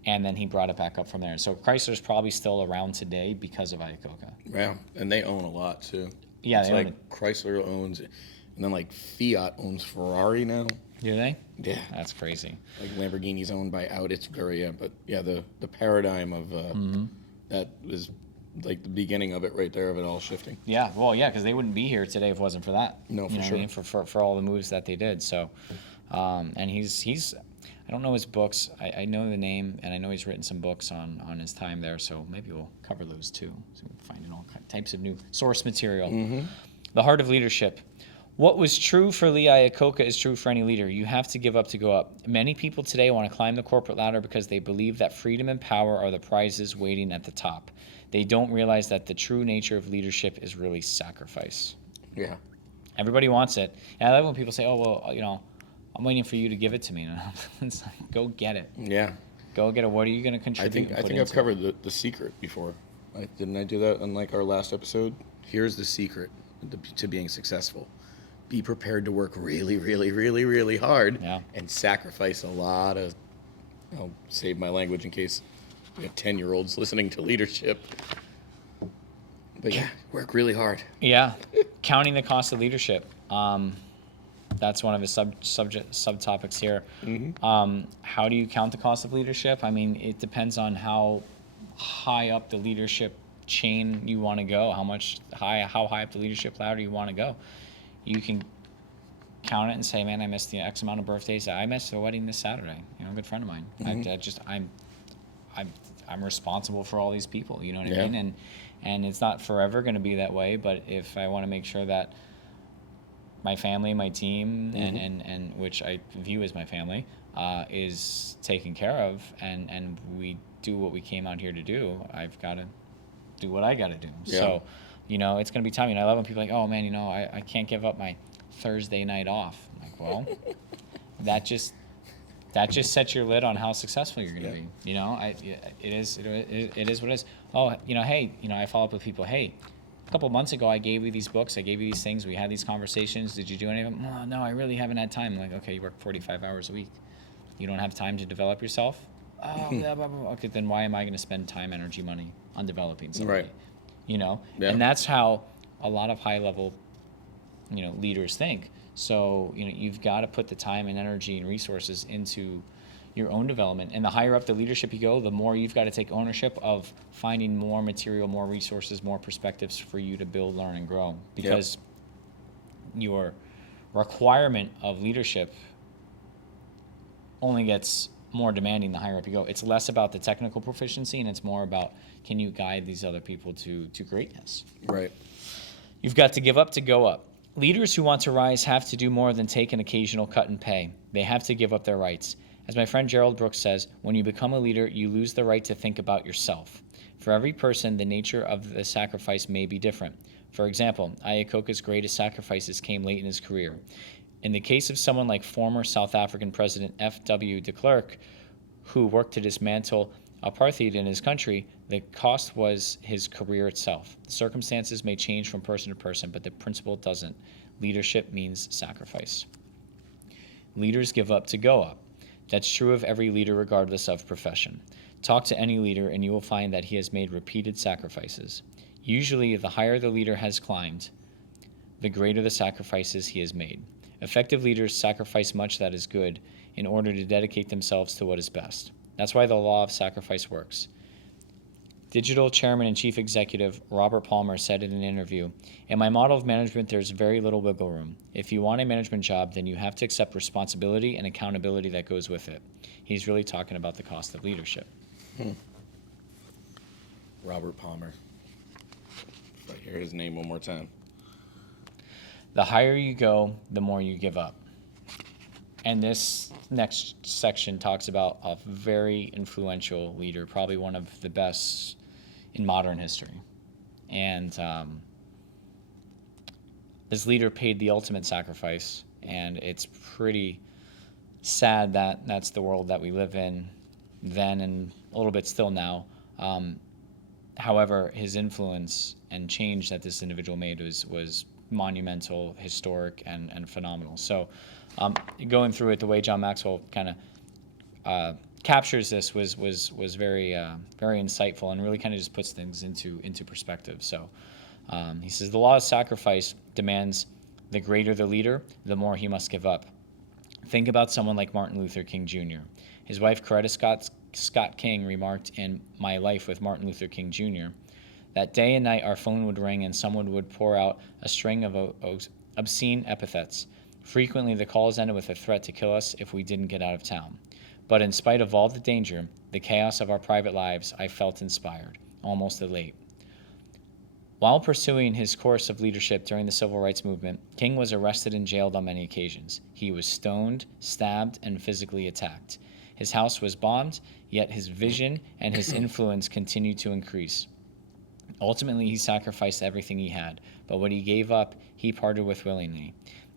And then he brought it back up from there. So Chrysler's probably still around today because of Iacocca. Yeah, and they own a lot too. Yeah, It's they own like Chrysler owns it, and then like Fiat owns Ferrari now. Do they? Yeah, That's crazy. like Lamborghini's owned by Audi. It's very but yeah, the paradigm of that was like the beginning of it right there of it all shifting. Yeah, well, yeah, because they wouldn't be here today if it wasn't for that. No, You for know what I sure. mean? For all the moves that they did. So, and he's I don't know his books. I know the name, and I know he's written some books on his time there. So maybe we'll cover those too. So we're finding all types of new source material. The Heart of Leadership. What was true for Lee Iacocca is true for any leader. You have to give up to go up. Many people today want to climb the corporate ladder because they believe that freedom and power are the prizes waiting at the top. They don't realize that the true nature of leadership is really sacrifice. Yeah, Everybody wants it. And I love when people say, oh, well, I'm waiting for you to give it to me. And it's like, go get it. yeah. Go get it. What are you going to I contribute? think I've covered the secret before. Didn't I do that on like our last episode? Here's the secret to being successful. Be prepared to work really, really, really, really hard Yeah. and sacrifice a lot of, I'll save my language in case we have 10-year-olds listening to leadership. But yeah, work really hard. Yeah. Counting the cost of leadership. That's one of his subtopics here. How do you count the cost of leadership? I mean, it depends on how high up the leadership chain you want to go, how high up the leadership ladder you want to go. You can count it and say, man, I missed the X amount of birthdays. I missed a wedding this Saturday. A good friend of mine. I'm responsible for all these people. You know what I mean? And it's not forever going to be that way. But if I want to make sure that my family, my team, and which I view as my family, is taken care of, and we do what we came out here to do, I've got to do what I got to do. Yeah. So, it's going to be time. I love when people are like, oh man, I can't give up my Thursday night off. I'm like, well, that just sets your lid on how successful you're going to be. It is what it is. Oh, hey, I follow up with people. Hey, a couple months ago, I gave you these books. I gave you these things. We had these conversations. Did you do any of them? Oh, no, I really haven't had time. I'm like, okay, you work 45 hours a week. You don't have time to develop yourself? Oh, blah, blah, blah. Okay, then why am I going to spend time, energy, money on developing somebody? Right. Yeah. And that's how a lot of high-level, leaders think. So, you've got to put the time and energy and resources into your own development. And the higher up the leadership you go, the more you've got to take ownership of finding more material, more resources, more perspectives for you to build, learn, and grow. Because your requirement of leadership only gets more demanding the higher up you go. It's less about the technical proficiency, and it's more about, can you guide these other people to greatness? Right. You've got to give up to go up. Leaders who want to rise have to do more than take an occasional cut in pay. They have to give up their rights. As my friend Gerald Brooks says, when you become a leader, you lose the right to think about yourself. For every person, the nature of the sacrifice may be different. For example, Iacocca's greatest sacrifices came late in his career. In the case of someone like former South African President F.W. de Klerk, who worked to dismantle apartheid in his country, the cost was his career itself. The circumstances may change from person to person, but the principle doesn't. Leadership means sacrifice. Leaders give up to go up. That's true of every leader regardless of profession. Talk to any leader and you will find that he has made repeated sacrifices. Usually, the higher the leader has climbed, the greater the sacrifices he has made. Effective leaders sacrifice much that is good in order to dedicate themselves to what is best. That's why the law of sacrifice works. Digital Chairman and Chief Executive Robert Palmer said in an interview, "In my model of management, there's very little wiggle room. If you want a management job, then you have to accept responsibility and accountability that goes with it." He's really talking about the cost of leadership. Robert Palmer. If I hear his name one more time. The higher you go, the more you give up. And this next section talks about a very influential leader, probably one of the best in modern history. And this leader paid the ultimate sacrifice, and it's pretty sad that that's the world that we live in then and a little bit still now. However, his influence and change that this individual made was monumental, historic, and phenomenal. So going through it, the way John Maxwell kind of captures this was very very insightful and really kind of just puts things into perspective. So He says, the law of sacrifice demands the greater the leader, the more he must give up. Think about someone like Martin Luther King Jr. His wife, Coretta Scott King, remarked in My Life with Martin Luther King Jr. that day and night our phone would ring and someone would pour out a string of obscene epithets. Frequently, the calls ended with a threat to kill us if we didn't get out of town. But in spite of all the danger, the chaos of our private lives, I felt inspired, almost elate. While pursuing his course of leadership during the Civil Rights Movement, King was arrested and jailed on many occasions. He was stoned, stabbed, and physically attacked. His house was bombed, yet his vision and his influence continued to increase. Ultimately, he sacrificed everything he had, but what he gave up, he parted with willingly.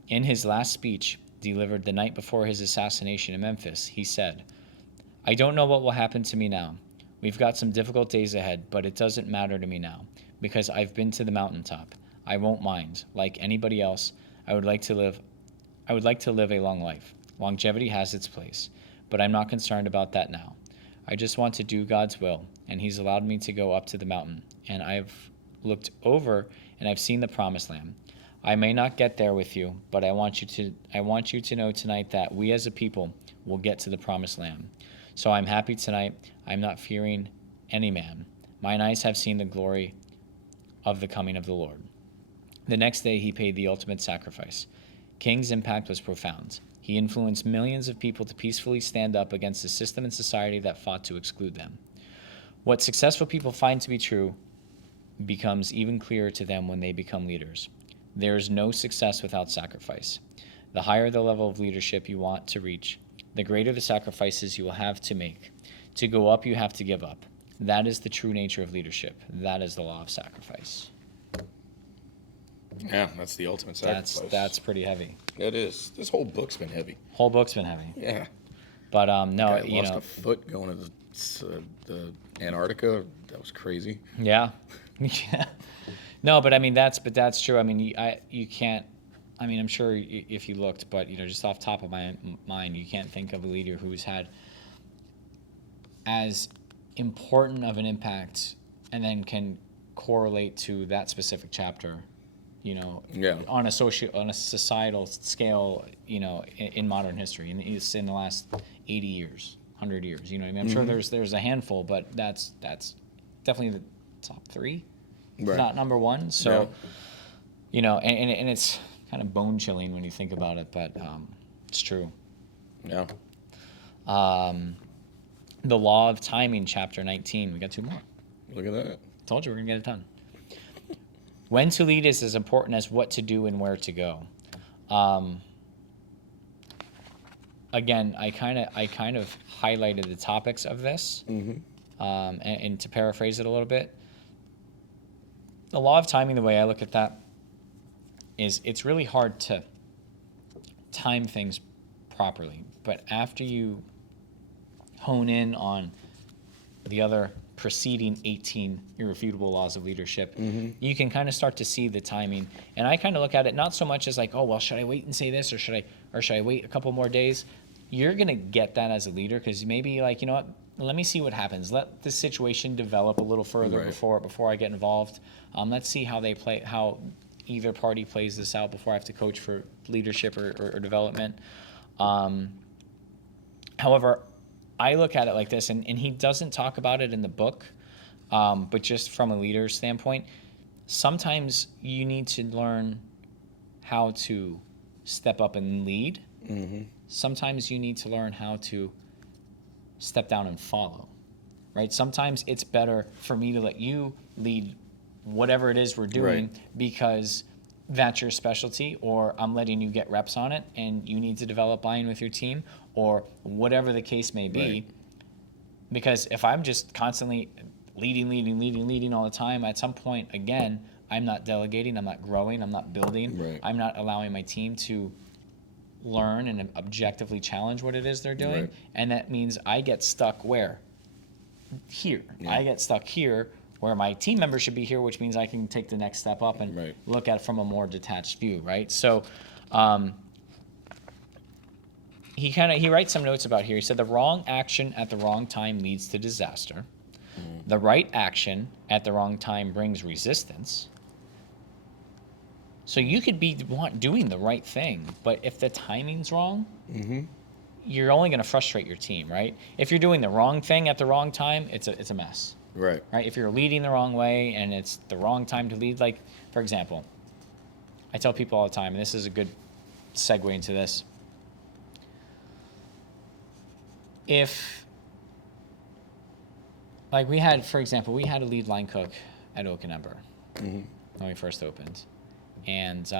In his last speech, delivered the night before his assassination in Memphis, he said, I don't know what will happen to me now. We've got some difficult days ahead, but it doesn't matter to me now, because I've been to the mountaintop. I won't mind. Like anybody else, I would like to live a long life. Longevity has its place, but I'm not concerned about that now. I just want to do God's will, and he's allowed me to go up to the mountain, and I've looked over and I've seen the promised land. I may not get there with you, but I want you to know tonight that we as a people will get to the promised land. So I'm happy tonight. I'm not fearing any man. Mine eyes have seen the glory of the coming of the Lord. The next day he paid the ultimate sacrifice. King's impact was profound. He influenced millions of people to peacefully stand up against the system and society that fought to exclude them. What successful people find to be true becomes even clearer to them when they become leaders. There is no success without sacrifice. The higher the level of leadership you want to reach, the greater the sacrifices you will have to make. To go up, you have to give up. That is the true nature of leadership. That is the law of sacrifice. Yeah, that's the ultimate sacrifice. That's pretty heavy. It is. This whole book's been heavy. Whole book's been heavy. Yeah. But no, I lost a foot going to the Antarctica. That was crazy. Yeah. Yeah. No, but I mean that's true. I mean you can't. I mean I'm sure if you looked, but just off top of my mind, you can't think of a leader who's had as important of an impact and then can correlate to that specific chapter. On a societal scale, in modern history, and it's in the last 80 years, 100 years. You know what I mean? I'm sure there's a handful, but that's definitely the top three. Right. Not number one. So, and it's kind of bone chilling when you think about it, but it's true. Yeah. The Law of Timing, chapter 19. We got two more. Look at that. Told you we're gonna get it done. When to lead is as important as what to do and where to go. Again, I kind of highlighted the topics of this, and to paraphrase it a little bit, the law of timing, the way I look at that, is it's really hard to time things properly. But after you hone in on the other preceding 18 irrefutable laws of leadership, you can kind of start to see the timing. And I kind of look at it not so much as like, oh, well, should I wait and say this, or should I wait a couple more days? You're going to get that as a leader, because maybe like, you know what, let me see what happens. Let this situation develop a little further before I get involved. Let's see how either party plays this out before I have to coach for leadership or development. However, I look at it like this, and he doesn't talk about it in the book, but just from a leader's standpoint, sometimes you need to learn how to step up and lead. Sometimes you need to learn how to step down and follow, right? Sometimes it's better for me to let you lead whatever it is we're doing because that's your specialty, or I'm letting you get reps on it and you need to develop buy-in with your team, or whatever the case may be. Because if I'm just constantly leading all the time, at some point, again, I'm not delegating, I'm not growing, I'm not building, I'm not allowing my team to learn and objectively challenge what it is they're doing. And that means I get stuck where? Here. I get stuck here where my team members should be here, which means I can take the next step up and look at it from a more detached view, right? So he writes some notes about here. He said the wrong action at the wrong time leads to disaster. The right action at the wrong time brings resistance. So you could be doing the right thing, but if the timing's wrong, you're only going to frustrate your team, right? If you're doing the wrong thing at the wrong time, it's a mess, Right. right? If you're leading the wrong way and it's the wrong time to lead, like, for example, I tell people all the time, and this is a good segue into this. If, like, we had a lead line cook at Oak and Ember when we first opened, and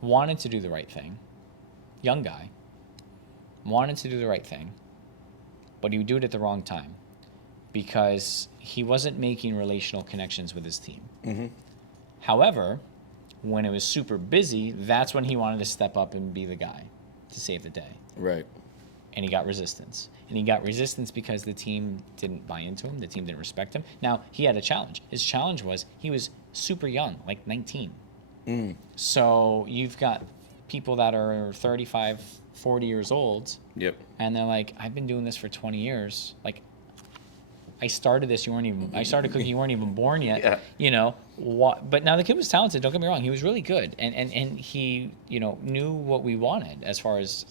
wanted to do the right thing. Young guy, wanted to do the right thing, but he would do it at the wrong time because he wasn't making relational connections with his team. However, when it was super busy, that's when he wanted to step up and be the guy to save the day. Right. And he got resistance. And he got resistance because the team didn't buy into him. The team didn't respect him. Now, he had a challenge. His challenge was he was super young, like 19. So you've got people that are 35, 40 years old, Yep. and they're like, I've been doing this for 20 years. Like, I started cooking, you weren't even born yet. Yeah. You know, but now the kid was talented, don't get me wrong. He was really good. And he, you know, knew what we wanted as far as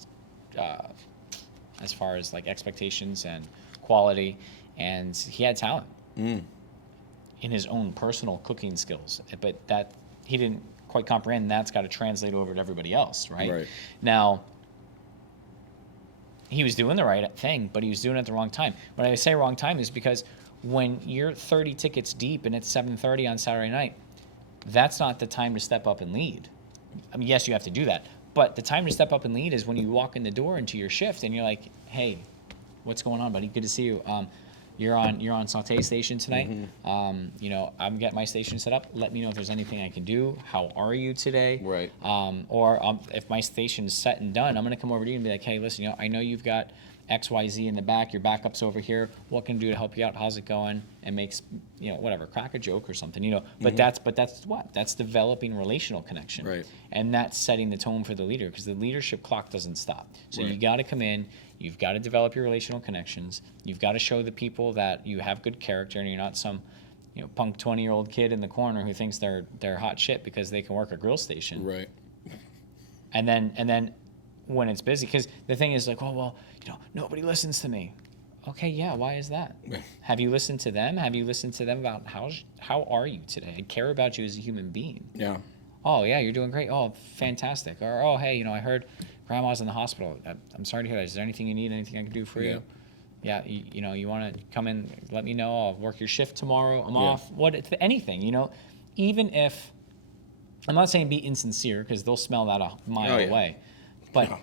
like expectations and quality, and he had talent in his own personal cooking skills, but that he didn't quite comprehend, and that's got to translate over to everybody else, right? Right. Now, he was doing the right thing, but he was doing it at the wrong time. When I say wrong time is because when you're 30 tickets deep and it's 7:30 on Saturday night, that's not the time to step up and lead. I mean, yes, you have to do that, but the time to step up and lead is when you walk in the door into your shift and you're like, hey, what's going on, buddy? Good to see you. You're on saute station tonight. You know, I'm getting my station set up. Let me know if there's anything I can do. How are you today? Right. If my station's set and done, I'm gonna come over to you and be like, hey, listen, you know, I know you've got XYZ in the back. Your backup's over here. What can I do to help you out? How's it going? And makes, you know, whatever, crack a joke or something, you know. But that's what? That's developing relational connection. Right. And that's setting the tone for the leader, because the leadership clock doesn't stop. So Right. you got to come in. You've got to develop your relational connections. You've got to show the people that you have good character and you're not some, you know, punk 20-year-old kid in the corner who thinks they're hot shit because they can work a grill station. Right. And then when it's busy, because the thing is like, oh, well, you know, nobody listens to me. Okay, yeah, why is that? Have you listened to them? Have you listened to them about how are you today? I care about you as a human being. Yeah. Oh, yeah, you're doing great. Oh, fantastic. Or, oh, hey, you know, I heard grandma's in the hospital. I'm sorry to hear that. Is there anything you need? Anything I can do for you? Yeah, you know, you want to come in, let me know. I'll work your shift tomorrow. I'm off. Anything, you know. Even if, I'm not saying be insincere, because they'll smell that a mile away. But,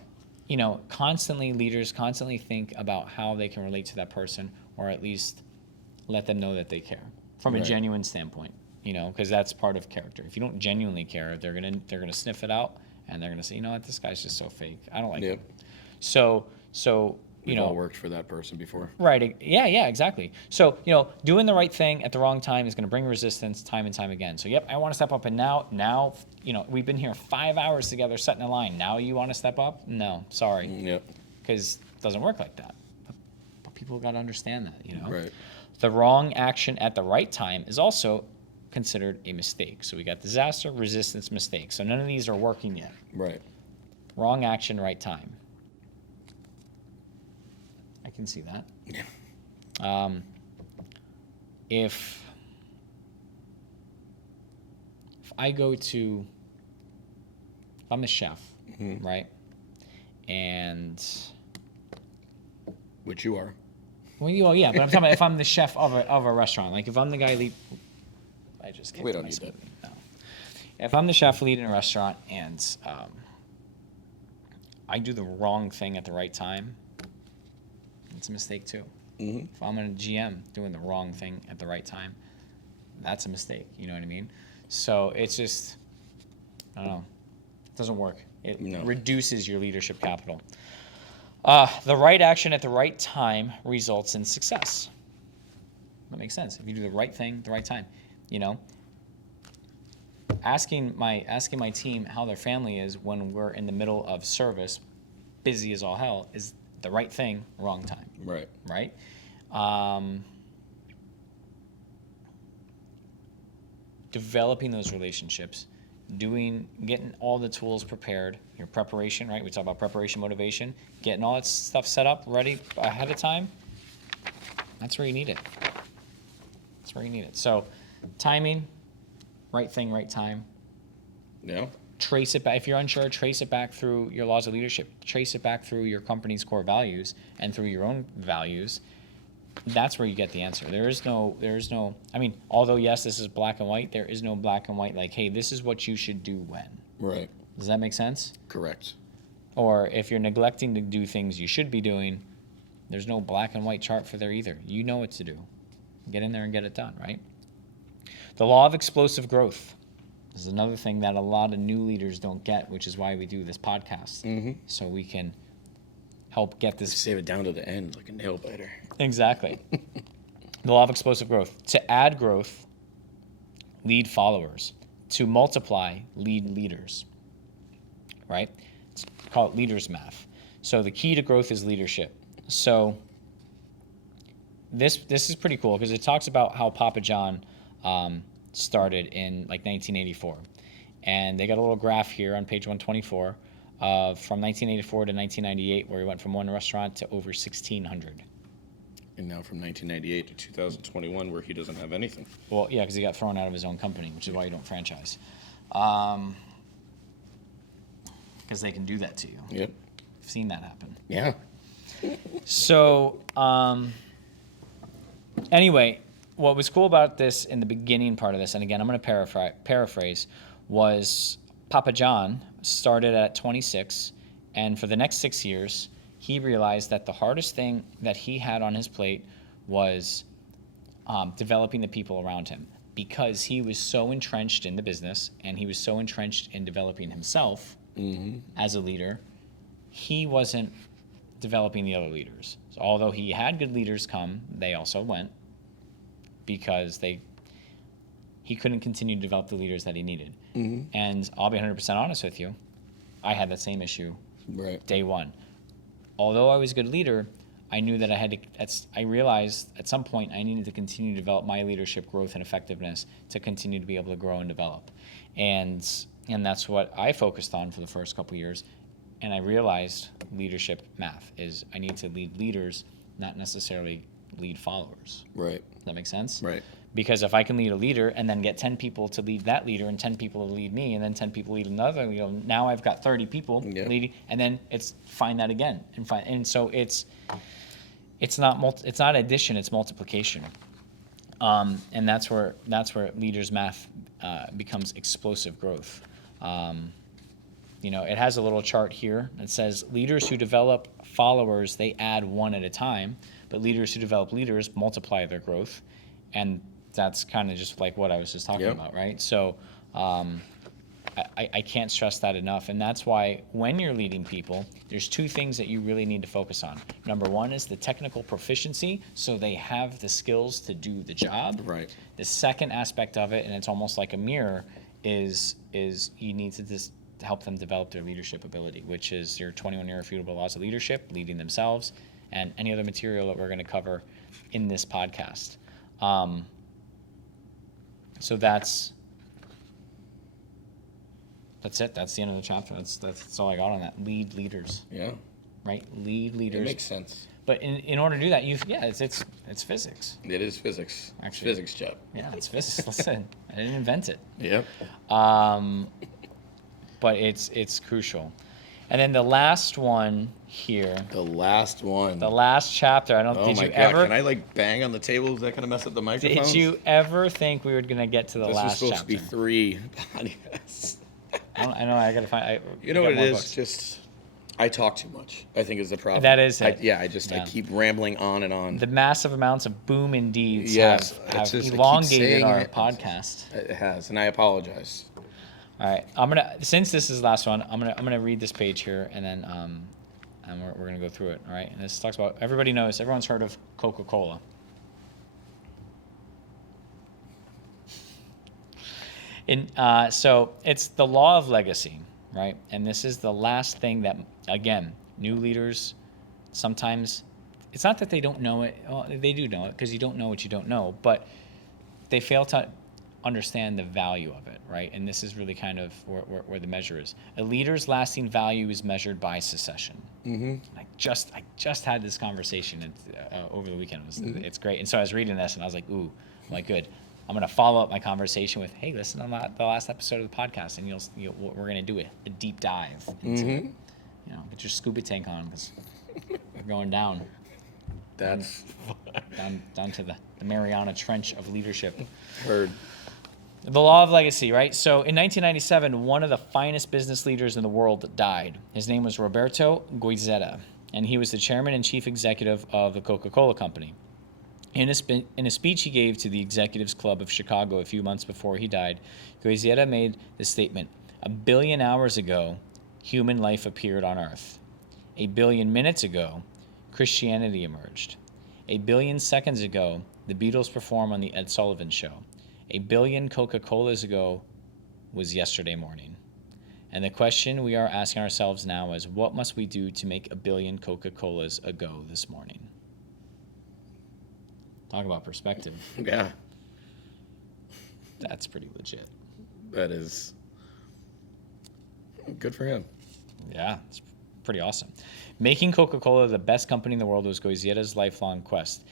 you know, leaders constantly think about how they can relate to that person, or at least let them know that they care from a genuine standpoint. You know, because that's part of character. If you don't genuinely care, they're gonna sniff it out, and they're gonna say, you know what, this guy's just so fake. I don't like him. So We've all worked for that person before. Right. Yeah, exactly. So, you know, doing the right thing at the wrong time is going to bring resistance time and time again. So, yep, I want to step up, and now, you know, we've been here 5 hours together setting a line. Now you want to step up? No, sorry. Yep. Because it doesn't work like that. But people got to understand that, you know. Right. The wrong action at the right time is also considered a mistake. So we got disaster, resistance, mistake. So none of these are working yet. Right. Wrong action, right time. I can see that. Yeah. If I go to, if I'm the chef, right, and Which you are. well, yeah, but I'm talking about if I'm the chef of a restaurant, like if I'm the guy I just kicked We don't my need spoon. No. If I'm the chef leading a restaurant and I do the wrong thing at the right time, it's a mistake too. If I'm a GM doing the wrong thing at the right time, that's a mistake. You know what I mean? So it's just, I don't know, it doesn't work. It reduces your leadership capital. The right action at the right time results in success. That makes sense. If you do the right thing at the right time, you know. Asking my team how their family is when we're in the middle of service, busy as all hell, is the right thing, wrong time. Right. Right? developing those relationships, getting all the tools prepared, your preparation, right? We talk about preparation, motivation, getting all that stuff set up, ready ahead of time. That's where you need it. That's where you need it. So timing, right thing, right time. Yeah. Trace it back. If you're unsure, trace it back through your laws of leadership. Trace it back through your company's core values and through your own values. That's where you get the answer. There is no, I mean, although yes, this is black and white, there is no black and white like, hey, this is what you should do when. Right. Does that make sense? Correct. Or if you're neglecting to do things you should be doing, there's no black and white chart for there either. You know what to do. Get in there and get it done, right? The law of explosive growth. This is another thing that a lot of new leaders don't get, which is why we do this podcast. So we can help get this. Save it down to the end like a nail biter. Exactly. The law of explosive growth. To add growth, lead followers. To multiply, lead leaders. Right? It's called leaders math. So the key to growth is leadership. So this is pretty cool because it talks about how Papa John started in like 1984. And they got a little graph here on page 124 from 1984 to 1998 where he went from one restaurant to over 1,600. And now from 1998 to 2021 where he doesn't have anything. Well, yeah, because he got thrown out of his own company, which is why you don't franchise. Because they can do that to you. Yep. I've seen that happen. Yeah. So, anyway, what was cool about this in the beginning part of this, and again, I'm going to paraphrase, was Papa John started at 26, and for the next 6 years, he realized that the hardest thing that he had on his plate was developing the people around him, because he was so entrenched in the business and he was so entrenched in developing himself as a leader, he wasn't developing the other leaders. So although he had good leaders come, they also went because he couldn't continue to develop the leaders that he needed. And I'll be 100% honest with you, I had that same issue day one. Although I was a good leader, I knew that I realized at some point I needed to continue to develop my leadership growth and effectiveness to continue to be able to grow and develop. And that's what I focused on for the first couple of years. And I realized leadership math is I need to lead leaders, not necessarily lead followers. Right. Does that make sense? Right. Because if I can lead a leader and then get 10 people to lead that leader and 10 people to lead me and then 10 people lead another, now I've got 30 people leading, and then it's find that again and so it's not addition, it's multiplication. And that's where leaders math becomes explosive growth. It has a little chart here that says leaders who develop followers, they add one at a time, but leaders who develop leaders multiply their growth. And that's kind of just like what I was just talking about, right? So I can't stress that enough. And that's why when you're leading people, there's two things that you really need to focus on. Number one is the technical proficiency, so they have the skills to do the job. Right. The second aspect of it, and it's almost like a mirror, is you need to just help them develop their leadership ability, which is your 21 irrefutable laws of leadership, leading themselves, and any other material that we're going to cover in this podcast. So that's it. That's the end of the chapter. That's all I got on that. Lead leaders. Yeah. Right? Lead leaders. It makes sense. But in order to do that, it's physics. It is physics. Actually. It's physics, Chap. Yeah, it's physics. Listen, I didn't invent it. Yep. But it's crucial. And then the last one here. The last one. The last chapter. Oh my God! Can I bang on the table? Is that gonna mess up the microphones? Did you ever think we were gonna get to the This last was chapter? supposed to be 3 podcasts. I know. I gotta find. You know what it is? Just I talk too much, I think, is the problem. That is it. I keep rambling on and on. The massive amounts of boom and deeds Yes, have I keep elongated saying our it. podcast. It has, and I apologize. All right, since this is the last one, I'm gonna read this page here, and then and we're gonna go through it. All right, and this talks about everyone's heard of Coca-Cola. So it's the law of legacy, right? And this is the last thing that, again, new leaders sometimes, it's not that they don't know it. Well, they do know it because you don't know what you don't know, but they fail to understand the value of it, right? And this is really kind of where the measure is. A leader's lasting value is measured by succession. I just had this conversation over the weekend. It's great. And so I was reading this and I was like, ooh, I'm like, good. I'm going to follow up my conversation with, hey, listen on the last episode of the podcast, and we're going to do a deep dive into it. Get your scuba tank on because we're going down. That's down to the Mariana Trench of leadership. heard. The law of legacy, right? So in 1997, one of the finest business leaders in the world died. His name was Roberto Goizueta, and he was the chairman and chief executive of the Coca-Cola Company. In a speech he gave to the Executives Club of Chicago a few months before he died, Goizueta made the statement, "A billion hours ago, human life appeared on Earth. A billion minutes ago, Christianity emerged. A billion seconds ago, the Beatles performed on the Ed Sullivan Show. A billion Coca-Colas ago was yesterday morning. And the question we are asking ourselves now is, what must we do to make a billion Coca-Colas ago this morning?" Talk about perspective. Yeah, That's pretty legit. that is good for him. Yeah, it's pretty awesome. Making Coca-Cola the best company in the world was Goizueta's lifelong quest.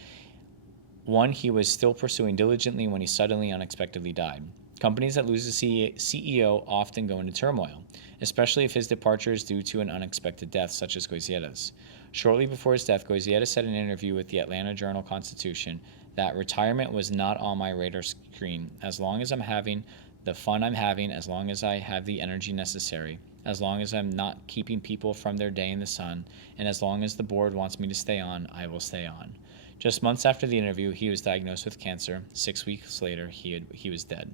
One he was still pursuing diligently when he suddenly unexpectedly died. Companies that lose a CEO often go into turmoil, especially if his departure is due to an unexpected death, such as Goizueta's. Shortly before his death, Goizueta said in an interview with the Atlanta Journal-Constitution that retirement was not on my radar screen. As long as I'm having the fun I'm having, as long as I have the energy necessary, as long as I'm not keeping people from their day in the sun, and as long as the board wants me to stay on, I will stay on. Just months after the interview, he was diagnosed with cancer. 6 weeks later, he was dead.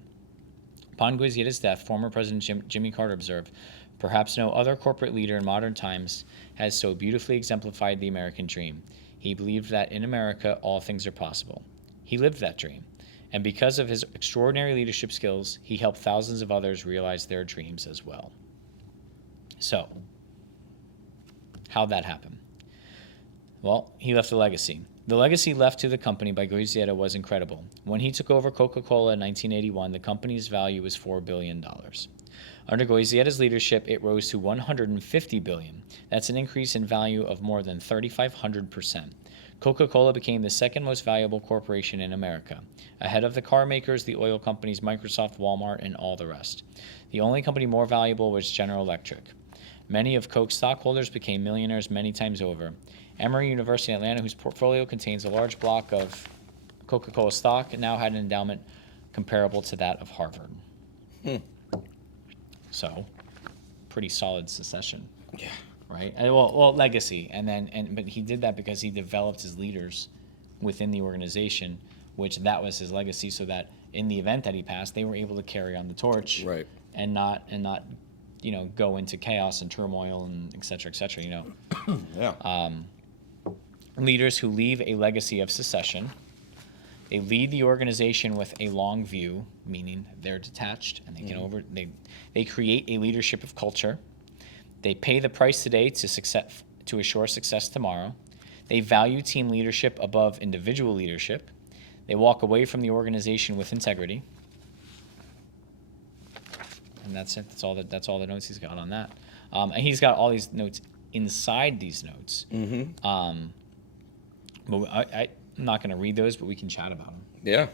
Upon Goizueta's death, former President Jimmy Carter observed, "Perhaps no other corporate leader in modern times has so beautifully exemplified the American dream. He believed that in America, all things are possible. He lived that dream. And because of his extraordinary leadership skills, he helped thousands of others realize their dreams as well." So, how'd that happen? Well, he left a legacy. The legacy left to the company by Goizueta was incredible. When he took over Coca-Cola in 1981, the company's value was $4 billion. Under Goizueta's leadership, it rose to $150 billion. That's an increase in value of more than 3,500%. Coca-Cola became the second most valuable corporation in America, ahead of the car makers, the oil companies, Microsoft, Walmart, and all the rest. The only company more valuable was General Electric. Many of Coke stockholders became millionaires many times over. Emory University in Atlanta, whose portfolio contains a large block of Coca-Cola stock, now had an endowment comparable to that of Harvard. So, pretty solid succession. Yeah. Right? Well, legacy, but he did that because he developed his leaders within the organization, which that was his legacy, so that in the event that he passed, they were able to carry on the torch, Right. and not go into chaos and turmoil and et cetera, Yeah. Leaders who leave a legacy of succession, they lead the organization with a long view, meaning they're detached and they create a leadership of culture. They pay the price today to assure success tomorrow. They value team leadership above individual leadership. They walk away from the organization with integrity. And that's it. That's all the notes he's got on that. And he's got all these notes inside these notes. But I'm not going to read those, but we can chat about them. Yeah.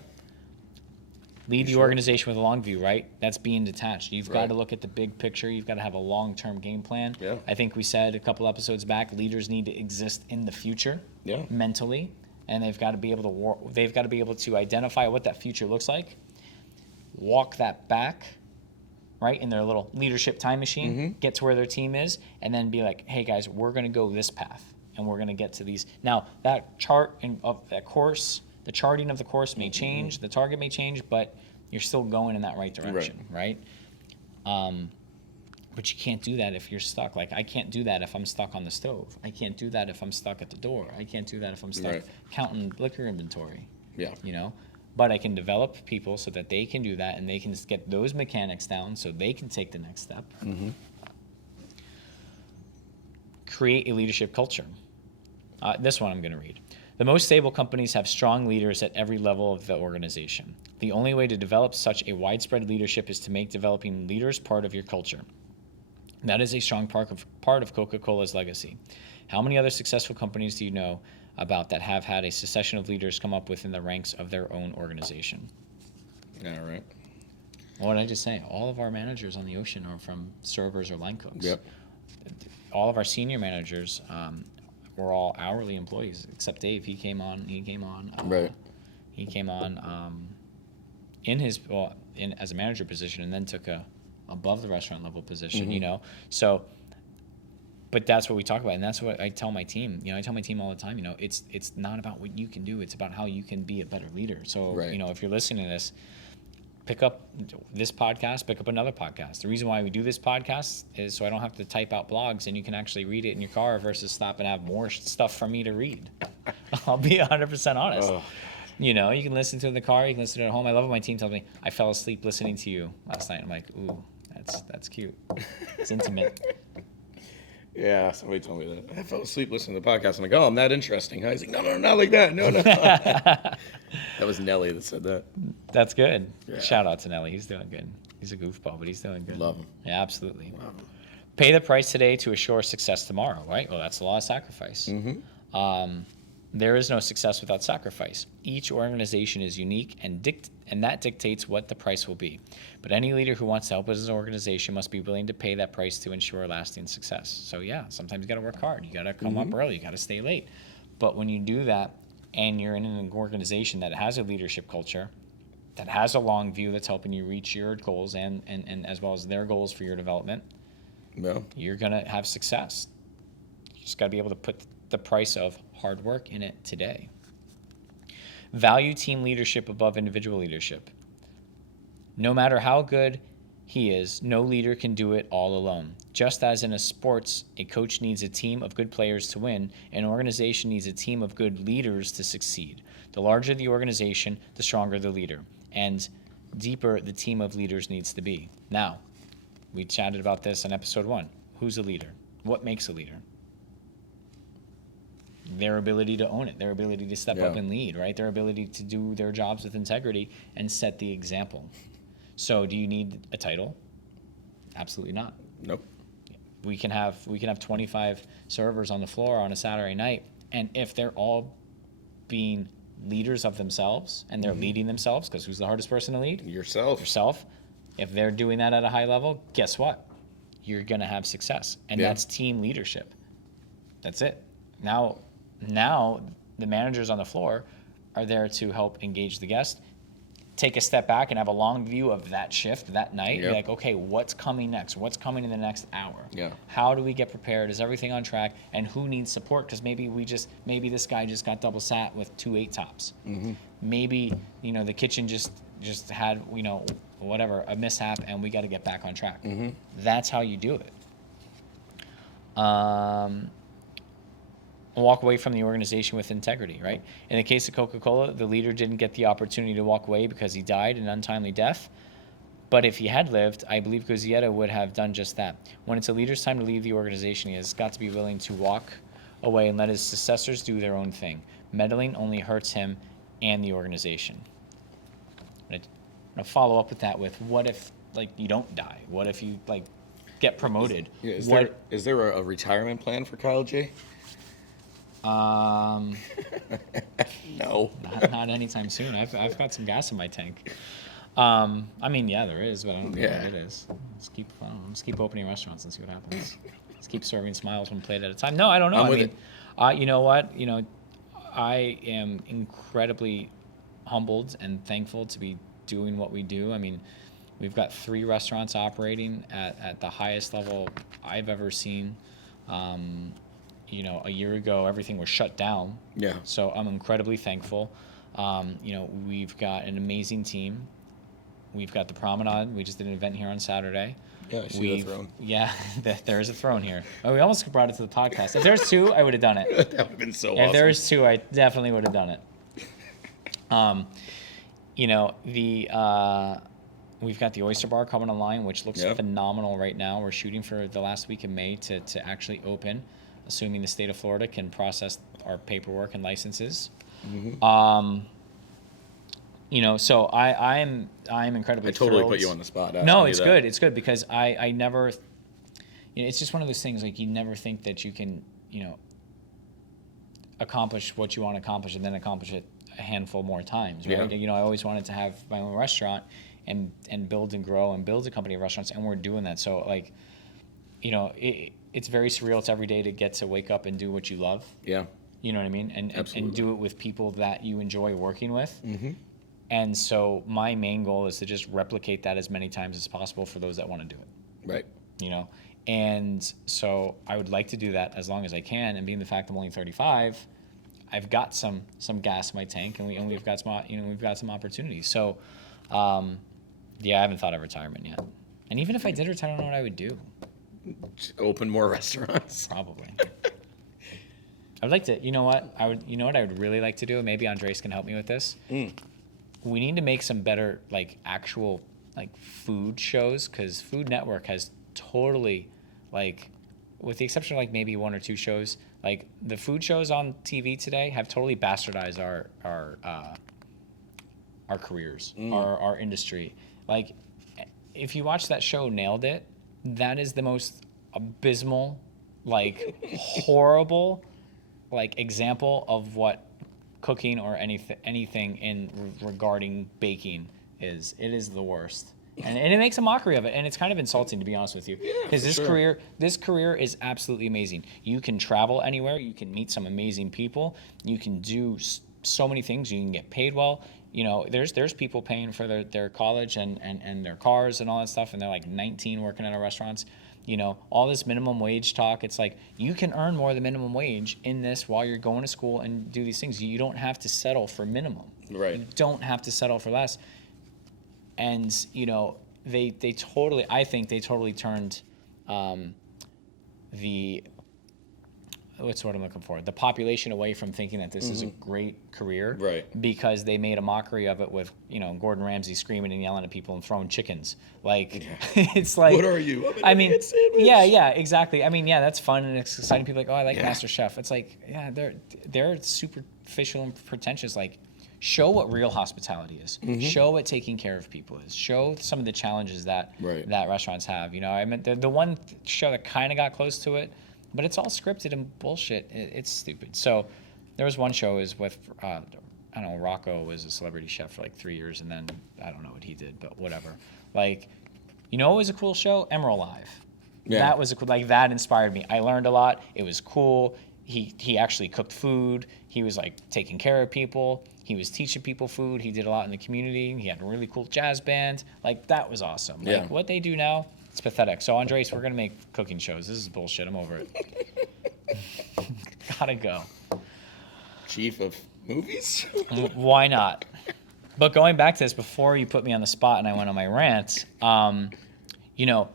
Lead the Sure. organization with a long view, right? That's being detached. You've got Right. to look at the big picture. You've got to have a long-term game plan. Yeah. I think we said a couple episodes back, leaders need to exist in the future, Yeah. mentally, and they've got to be able to identify what that future looks like, walk that back, right, in their little leadership time machine, get to where their team is, and then be like, hey guys, we're going to go this path, and we're going to get to these. Now, that chart of that course, the charting of the course may change, the target may change, but you're still going in that right direction, right? But you can't do that if you're stuck. Like, I can't do that if I'm stuck on the stove. I can't do that if I'm stuck at the door. I can't do that if I'm stuck Right. counting liquor inventory. Yeah. But I can develop people so that they can do that, and they can just get those mechanics down so they can take the next step. Create a leadership culture. This one I'm going to read. The most stable companies have strong leaders at every level of the organization. The only way to develop such a widespread leadership is to make developing leaders part of your culture. That is a strong part of Coca-Cola's legacy. How many other successful companies do you know about that have had a succession of leaders come up within the ranks of their own organization? All right. What did I just say? All of our managers on the ocean are from servers or line cooks. Yep. All of our senior managers were all hourly employees, except Dave. He came on. Right. He came on as a manager position, and then took a above the restaurant level position. You know, so. But that's what we talk about, and that's what I tell my team. You know, I tell my team all the time. You know, it's not about what you can do; it's about how you can be a better leader. So, Right. you know, if you're listening to this, pick up this podcast, pick up another podcast. The reason why we do this podcast is so I don't have to type out blogs and you can actually read it in your car versus stop and have more stuff for me to read. I'll be 100% honest. Oh. You know, you can listen to it in the car, you can listen to it at home. I love when my team tells me, I fell asleep listening to you last night. I'm like, ooh, that's cute. It's intimate. Yeah, somebody told me that. I fell asleep listening to the podcast. I'm like, oh, I'm that interesting. Huh? He's like, no, not like that. No. That was Nelly that said that. That's good. Yeah. Shout out to Nelly. He's doing good. He's a goofball, but he's doing good. Love him. Yeah, absolutely. Love him. Pay the price today to assure success tomorrow, right? Well, that's the law of sacrifice. There is no success without sacrifice. Each organization is unique, and that dictates what the price will be. But any leader who wants to help his organization must be willing to pay that price to ensure lasting success. So yeah, sometimes you got to work hard. You got to come up early. You got to stay late. But when you do that, and you're in an organization that has a leadership culture, that has a long view that's helping you reach your goals and as well as their goals for your development, No. you're going to have success. You just got to be able to put the price of hard work in it today. Value team leadership above individual leadership. No matter how good he is, no leader can do it all alone. Just as in a sports, a coach needs a team of good players to win, an organization needs a team of good leaders to succeed. The larger the organization, the stronger the leader, and deeper the team of leaders needs to be. Now, we chatted about this in episode 1. Who's a leader? What makes a leader? Their ability to own it, their ability to step up and lead, right? Their ability to do their jobs with integrity and set the example. So do you need a title? Absolutely not. Nope. We can have 25 servers on the floor on a Saturday night, and if they're all being leaders of themselves and they're leading themselves, because who's the hardest person to lead? Yourself. Yourself. If they're doing that at a high level, guess what? You're going to have success, and that's team leadership. That's it. Now the managers on the floor are there to help engage the guest, take a step back and have a long view of that shift that night. Be like, okay, what's coming next? What's coming in the next hour? Yeah. How do we get prepared? Is everything on track? And who needs support? Because maybe this guy just got double sat with 2 8 tops. Maybe the kitchen just had whatever, a mishap, and we got to get back on track. That's how you do it. Walk away from the organization with integrity, right? In the case of Coca-Cola, the leader didn't get the opportunity to walk away because he died an untimely death. But if he had lived, I believe Guzzietta would have done just that. When it's a leader's time to leave the organization, he has got to be willing to walk away and let his successors do their own thing. Meddling only hurts him and the organization. I'm gonna follow up with that with, what if you don't die? What if you get promoted? Is there a retirement plan for Kyle J? No. Not anytime soon. I've got some gas in my tank. There is, but I don't know what it is. Let's keep opening restaurants and see what happens. Let's keep serving smiles one plate at a time. No, I don't know. I'm with it. You know what? I am incredibly humbled and thankful to be doing what we do. We've got 3 restaurants operating at the highest level I've ever seen. A year ago, everything was shut down. Yeah. So I'm incredibly thankful. We've got an amazing team. We've got the Promenade. We just did an event here on Saturday. Yeah, I see the throne. Yeah, there is a throne here. Oh, we almost brought it to the podcast. If there's 2, I would have done it. That would have been so awesome. If there was 2, I definitely would have done it. We've got the Oyster Bar coming online, which looks phenomenal right now. We're shooting for the last week of May to actually open, assuming the state of Florida can process our paperwork and licenses. Mm-hmm. You know, so I'm incredibly I totally thrilled. put you on the spot. No, asking you it's that. good. It's good because I never, you know, it's just one of those things like you never think that you can, you know, accomplish what you want to accomplish and then accomplish it a handful more times, right? Yeah. You know, I always wanted to have my own restaurant and build and grow and build a company of restaurants, and we're doing that. So like, you know, it's very surreal. It's every day to get to wake up and do what you love. Yeah. You know what I mean? And Absolutely. do it with people that you enjoy working with. Mm-hmm. And so my main goal is to just replicate that as many times as possible for those that want to do it. Right. You know, and so I would like to do that as long as I can. And being the fact I'm only 35, I've got some gas in my tank, and we've got some, you know, we've got some opportunities. So, yeah, I haven't thought of retirement yet. And even if I did retire, I don't know what I would do. Just open more restaurants. Probably. I would like to. You know what? You know what I would really like to do. Maybe Andres can help me with this. We need to make some better like actual like food shows, because Food Network has totally, like, with the exception of like maybe one or two shows, like the food shows on TV today have totally bastardized our careers, our industry. Like, if you watch that show, Nailed It, that is the most abysmal, like horrible, like example of what cooking or anything in regarding baking is. It is the worst. And it makes a mockery of it, and it's kind of insulting, to be honest with you, because this career is absolutely amazing. You can travel anywhere, you can meet some amazing people, you can do so many things, you can get paid well. You know, there's people paying for their college and their cars and all that stuff, and they're like 19 working at our restaurants. You know, all this minimum wage talk, it's like you can earn more than minimum wage in this while you're going to school and do these things. You don't have to settle for minimum. Right. You don't have to settle for less. And, you know, they totally, I think they totally turned what's what I'm looking for? The population away from thinking that this is a great career. Right. Because they made a mockery of it with, you know, Gordon Ramsay screaming and yelling at people and throwing chickens. Like, it's like... What are you? I mean, yeah, exactly. I mean, yeah, that's fun and it's exciting. People are like, oh, I like Yeah. Master Chef. It's like, yeah, they're superficial and pretentious. Like, show what real hospitality is. Show what taking care of people is. Show some of the challenges that Right. that restaurants have. You know, I mean, the one show that kind of got close to it, but it's all scripted and bullshit. It's stupid. So there was one show is with, I don't know, Rocco was a celebrity chef for like 3 years, and then I don't know what he did, but whatever. Like, you know what was a cool show? Emerald Live. Yeah. That was like, that inspired me. I learned a lot. It was cool. He actually cooked food. He was like taking care of people. He was teaching people food. He did a lot in the community. He had a really cool jazz band. Like, that was awesome. Like, Yeah. what they do now, it's pathetic. So, Andres, we're going to make cooking shows. This is bullshit. I'm over it. Gotta go. Chief of movies? Why not? But going back to this, before you put me on the spot and I went on my rant, you know,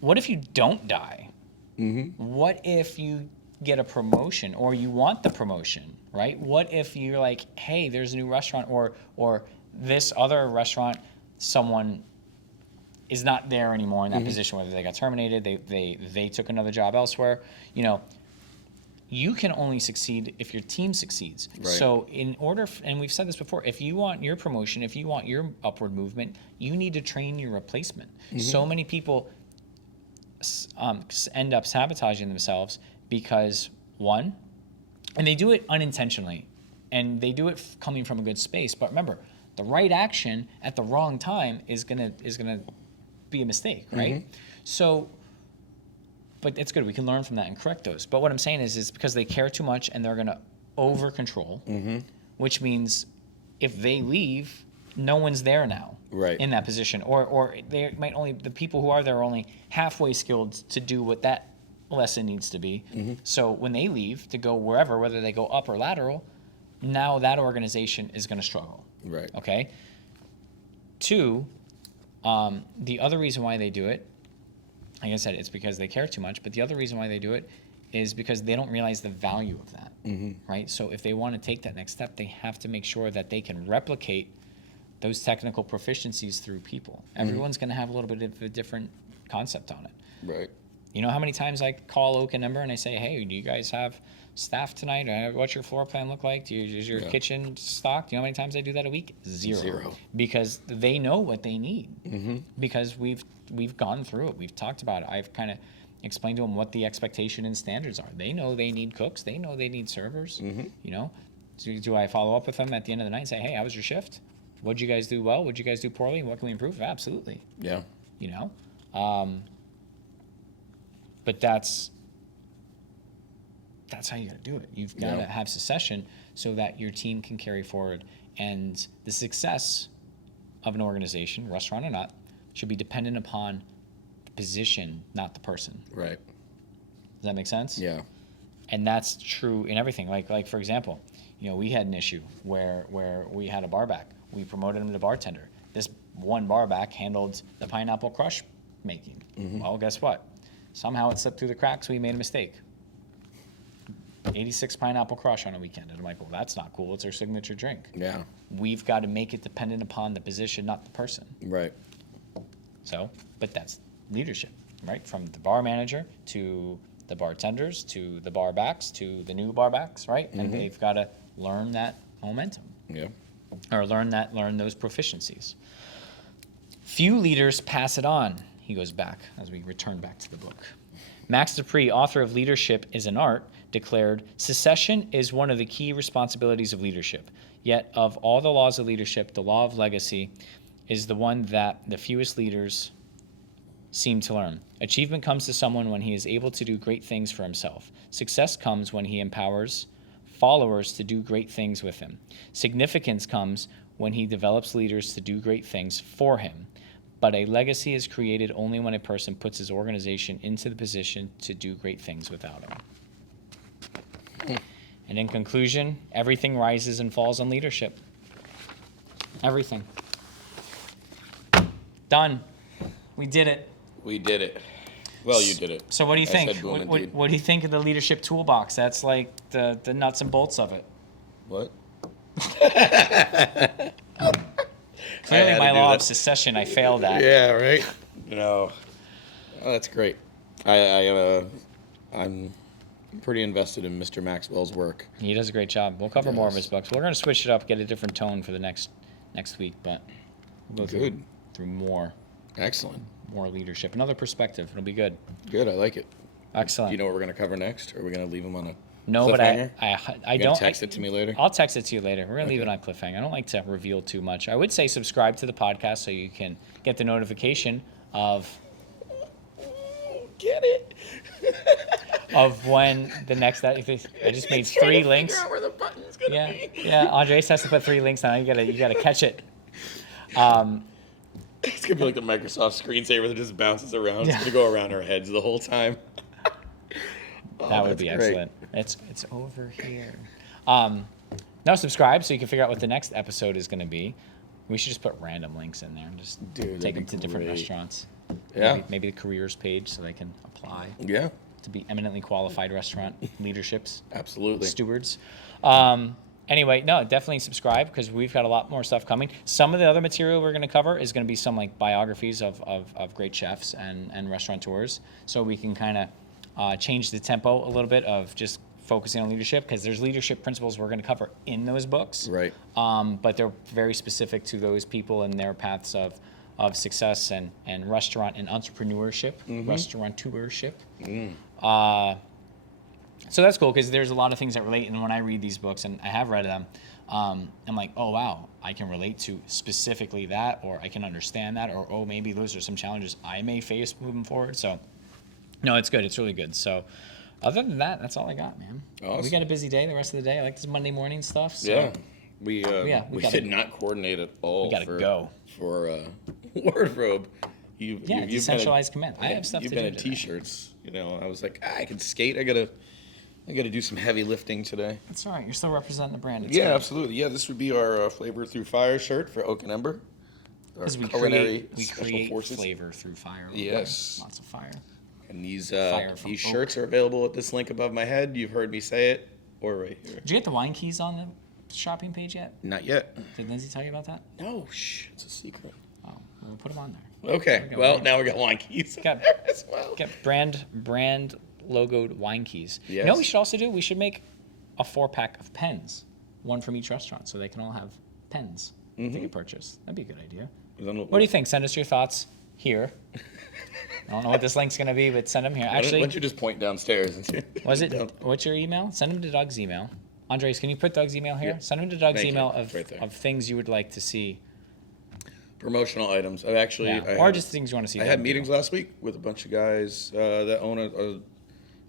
what if you don't die? What if you get a promotion or you want the promotion, right? What if you're like, hey, there's a new restaurant or this other restaurant, someone is not there anymore in that position, whether they got terminated, they took another job elsewhere. You know, you can only succeed if your team succeeds. Right. So in order, and we've said this before, if you want your promotion, if you want your upward movement, you need to train your replacement. So many people end up sabotaging themselves because, one, and they do it unintentionally, and they do it coming from a good space. But remember, the right action at the wrong time is gonna be a mistake, right? So, but it's good. We can learn from that and correct those. But what I'm saying is because they care too much and they're gonna over control, which means if they leave, no one's there now Right. in that position, or they might only, the people who are there are only halfway skilled to do what that lesson needs to be. So when they leave to go wherever, whether they go up or lateral, now that organization is going to struggle. Right. Okay. Two, the other reason why they do it, like I said, it's because they care too much. But the other reason why they do it is because they don't realize the value of that. Right. So if they want to take that next step, they have to make sure that they can replicate those technical proficiencies through people. Everyone's going to have a little bit of a different concept on it. Right. You know how many times I call Oak and Ember and I say, hey, do you guys have staff tonight? What's your floor plan look like? Is your kitchen stocked? You know how many times I do that a week? Zero. Because they know what they need. Because we've gone through it. We've talked about it. I've kind of explained to them what the expectation and standards are. They know they need cooks. They know they need servers. You know, do I follow up with them at the end of the night and say, hey, how was your shift? What'd you guys do well? What'd you guys do poorly? What can we improve? Absolutely. Yeah. You know, but that's how you got to do it. You've got to have succession so that your team can carry forward, and the success of an organization, restaurant or not, should be dependent upon the position, not the person. Right. Does that make sense? Yeah. And that's true in everything. Like for example, you know, we had an issue where we had a bar back. We promoted him to bartender. This one bar back handled the pineapple crush making. Well, guess what? Somehow it slipped through the cracks. We made a mistake. 86 pineapple crush on a weekend. And I'm like, well, that's not cool. It's our signature drink. Yeah. We've got to make it dependent upon the position, not the person. Right. So, but that's leadership, right? From the bar manager to the bartenders to the bar backs to the new bar backs, right? And they've got to learn that momentum. Yeah. Or learn those proficiencies. Few leaders pass it on, he goes back as we return back to the book. Max Dupree, author of Leadership is an Art, declared, secession is one of the key responsibilities of leadership. Yet of all the laws of leadership, the law of legacy is the one that the fewest leaders seem to learn. Achievement comes to someone when he is able to do great things for himself. Success comes when he empowers followers to do great things with him. Significance comes when he develops leaders to do great things for him. But a legacy is created only when a person puts his organization into the position to do great things without him. And in conclusion, everything rises and falls on leadership. Everything. Done. We did it. We did it. Well, you did it. So what do you I think? said boom, What indeed. do you think of the leadership toolbox? That's like the nuts and bolts of it. What? Clearly, had to my do law that. of secession, I failed at. Yeah, right. No, oh, that's great. I'm pretty invested in Mr. Maxwell's work. He does a great job. We'll cover more of Yes. his books. We're going to switch it up, get a different tone for the next week, but we'll go Good. through more Excellent. leadership, another perspective. It'll be good. Good. I like it. Excellent. You know what we're gonna cover next, or are we gonna leave them on a No, but cliffhanger? I You don't. gonna text it to me later? I'll text it to you later. We're gonna leave it on cliffhanger. I don't like to reveal too much. I would say subscribe to the podcast so you can get the notification of Get it? when the next. I just made Trying to 3 figure links. out where the button's gonna Yeah, be. yeah. Andres has to put 3 links on. You gotta catch it. It's gonna be like the Microsoft screensaver that just bounces around. Yeah. It's gonna go around our heads the whole time. Oh, That would that's be great. excellent. It's over here. No, subscribe so you can figure out what the next episode is going to be. We should just put random links in there and just Dude, take that'd them be to different great. restaurants. Yeah. Maybe the careers page so they can apply Yeah, to be eminently qualified restaurant leaderships, absolutely. stewards. Anyway, no, definitely subscribe because we've got a lot more stuff coming. Some of the other material we're going to cover is going to be some like biographies of great chefs and restaurateurs, so we can kind of change the tempo a little bit of just focusing on leadership because there's leadership principles we're going to cover in those books. Right. But they're very specific to those people and their paths of success and restaurant and entrepreneurship, restaurateurship. So that's cool because there's a lot of things that relate. And when I read these books, and I have read them, I'm like, oh, wow, I can relate to specifically that, or I can understand that, or, oh, maybe those are some challenges I may face moving forward. So, no, it's good. It's really good. So, other than that, that's all I got, man. Awesome. We got a busy day the rest of the day. I like this Monday morning stuff. So. Yeah. We we gotta- did not coordinate at all. We gotta for, go. for wardrobe. You've been Decentralized command. I have stuff You've to been do in today. t-shirts. You know, I was like, I can skate. I gotta do some heavy lifting today. It's all right. You're still representing the brand. It's Yeah, good. absolutely. Yeah, this would be our Flavor Through Fire shirt for Oak and Ember. Our Because we culinary create special forces. flavor through fire. Yes. Lots of fire. And these Fire from these oak. shirts are available at this link above my head. You've heard me say it, or right here. Did you get the wine keys on the shopping page yet? Not yet. Did Lindsay tell you about that? No, shh, it's a secret. Oh, we'll put them on there. Okay. go, Well, right? now we got wine keys Got- as well. Get brand logoed wine keys. You know what we Yes. should also do? We should make a 4-pack of pens, one from each restaurant, so they can all have pens they can purchase. That'd be a good idea. What do you think? Send us your thoughts here. I don't know what this link's gonna be, but send them here. Why Actually, don't you just point downstairs and see? was it? What's your email? Send them to Doug's email. Andres, can you put Doug's email here? Yeah. Send them to Doug's Thank you. email It's right there. of things you would like to see. Promotional items. I actually, Yeah. I Or had- just things you want to see. I had Doug do. meetings last week with a bunch of guys that own a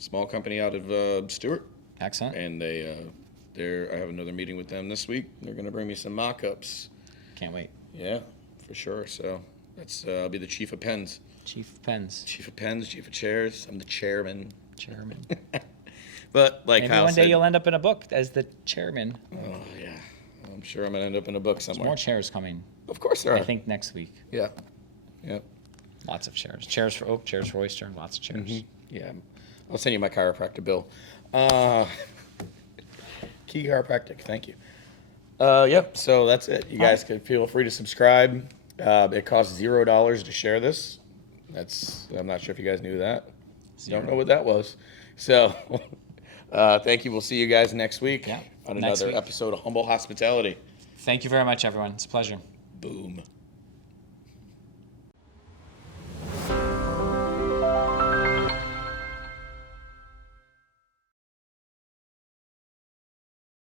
small company out of Stewart, Excellent. and I have another meeting with them this week. They're going to bring me some mock-ups. Can't wait. Yeah, for sure. So that's I'll be the chief of pens, Chief of Pens. chief of chairs. I'm the chairman. Chairman. But like Maybe Hal one day said, you'll end up in a book as the chairman. oh yeah, I'm sure I'm going to end up in a book somewhere. More chairs coming, Of course there are. I think, next week. Yeah, yeah, Lots of chairs. Chairs for oak, chairs for oyster, lots of chairs. yeah. I'll send you my chiropractor bill. Key Chiropractic, thank you. Yep, so that's it. You guys can feel free to subscribe. It costs $0 to share this. I'm not sure if you guys knew that. Don't know what that was. So thank you. We'll see you guys next week Yeah, on next another week. episode of Humble Hospitality. Thank you very much, everyone. It's a pleasure. Boom.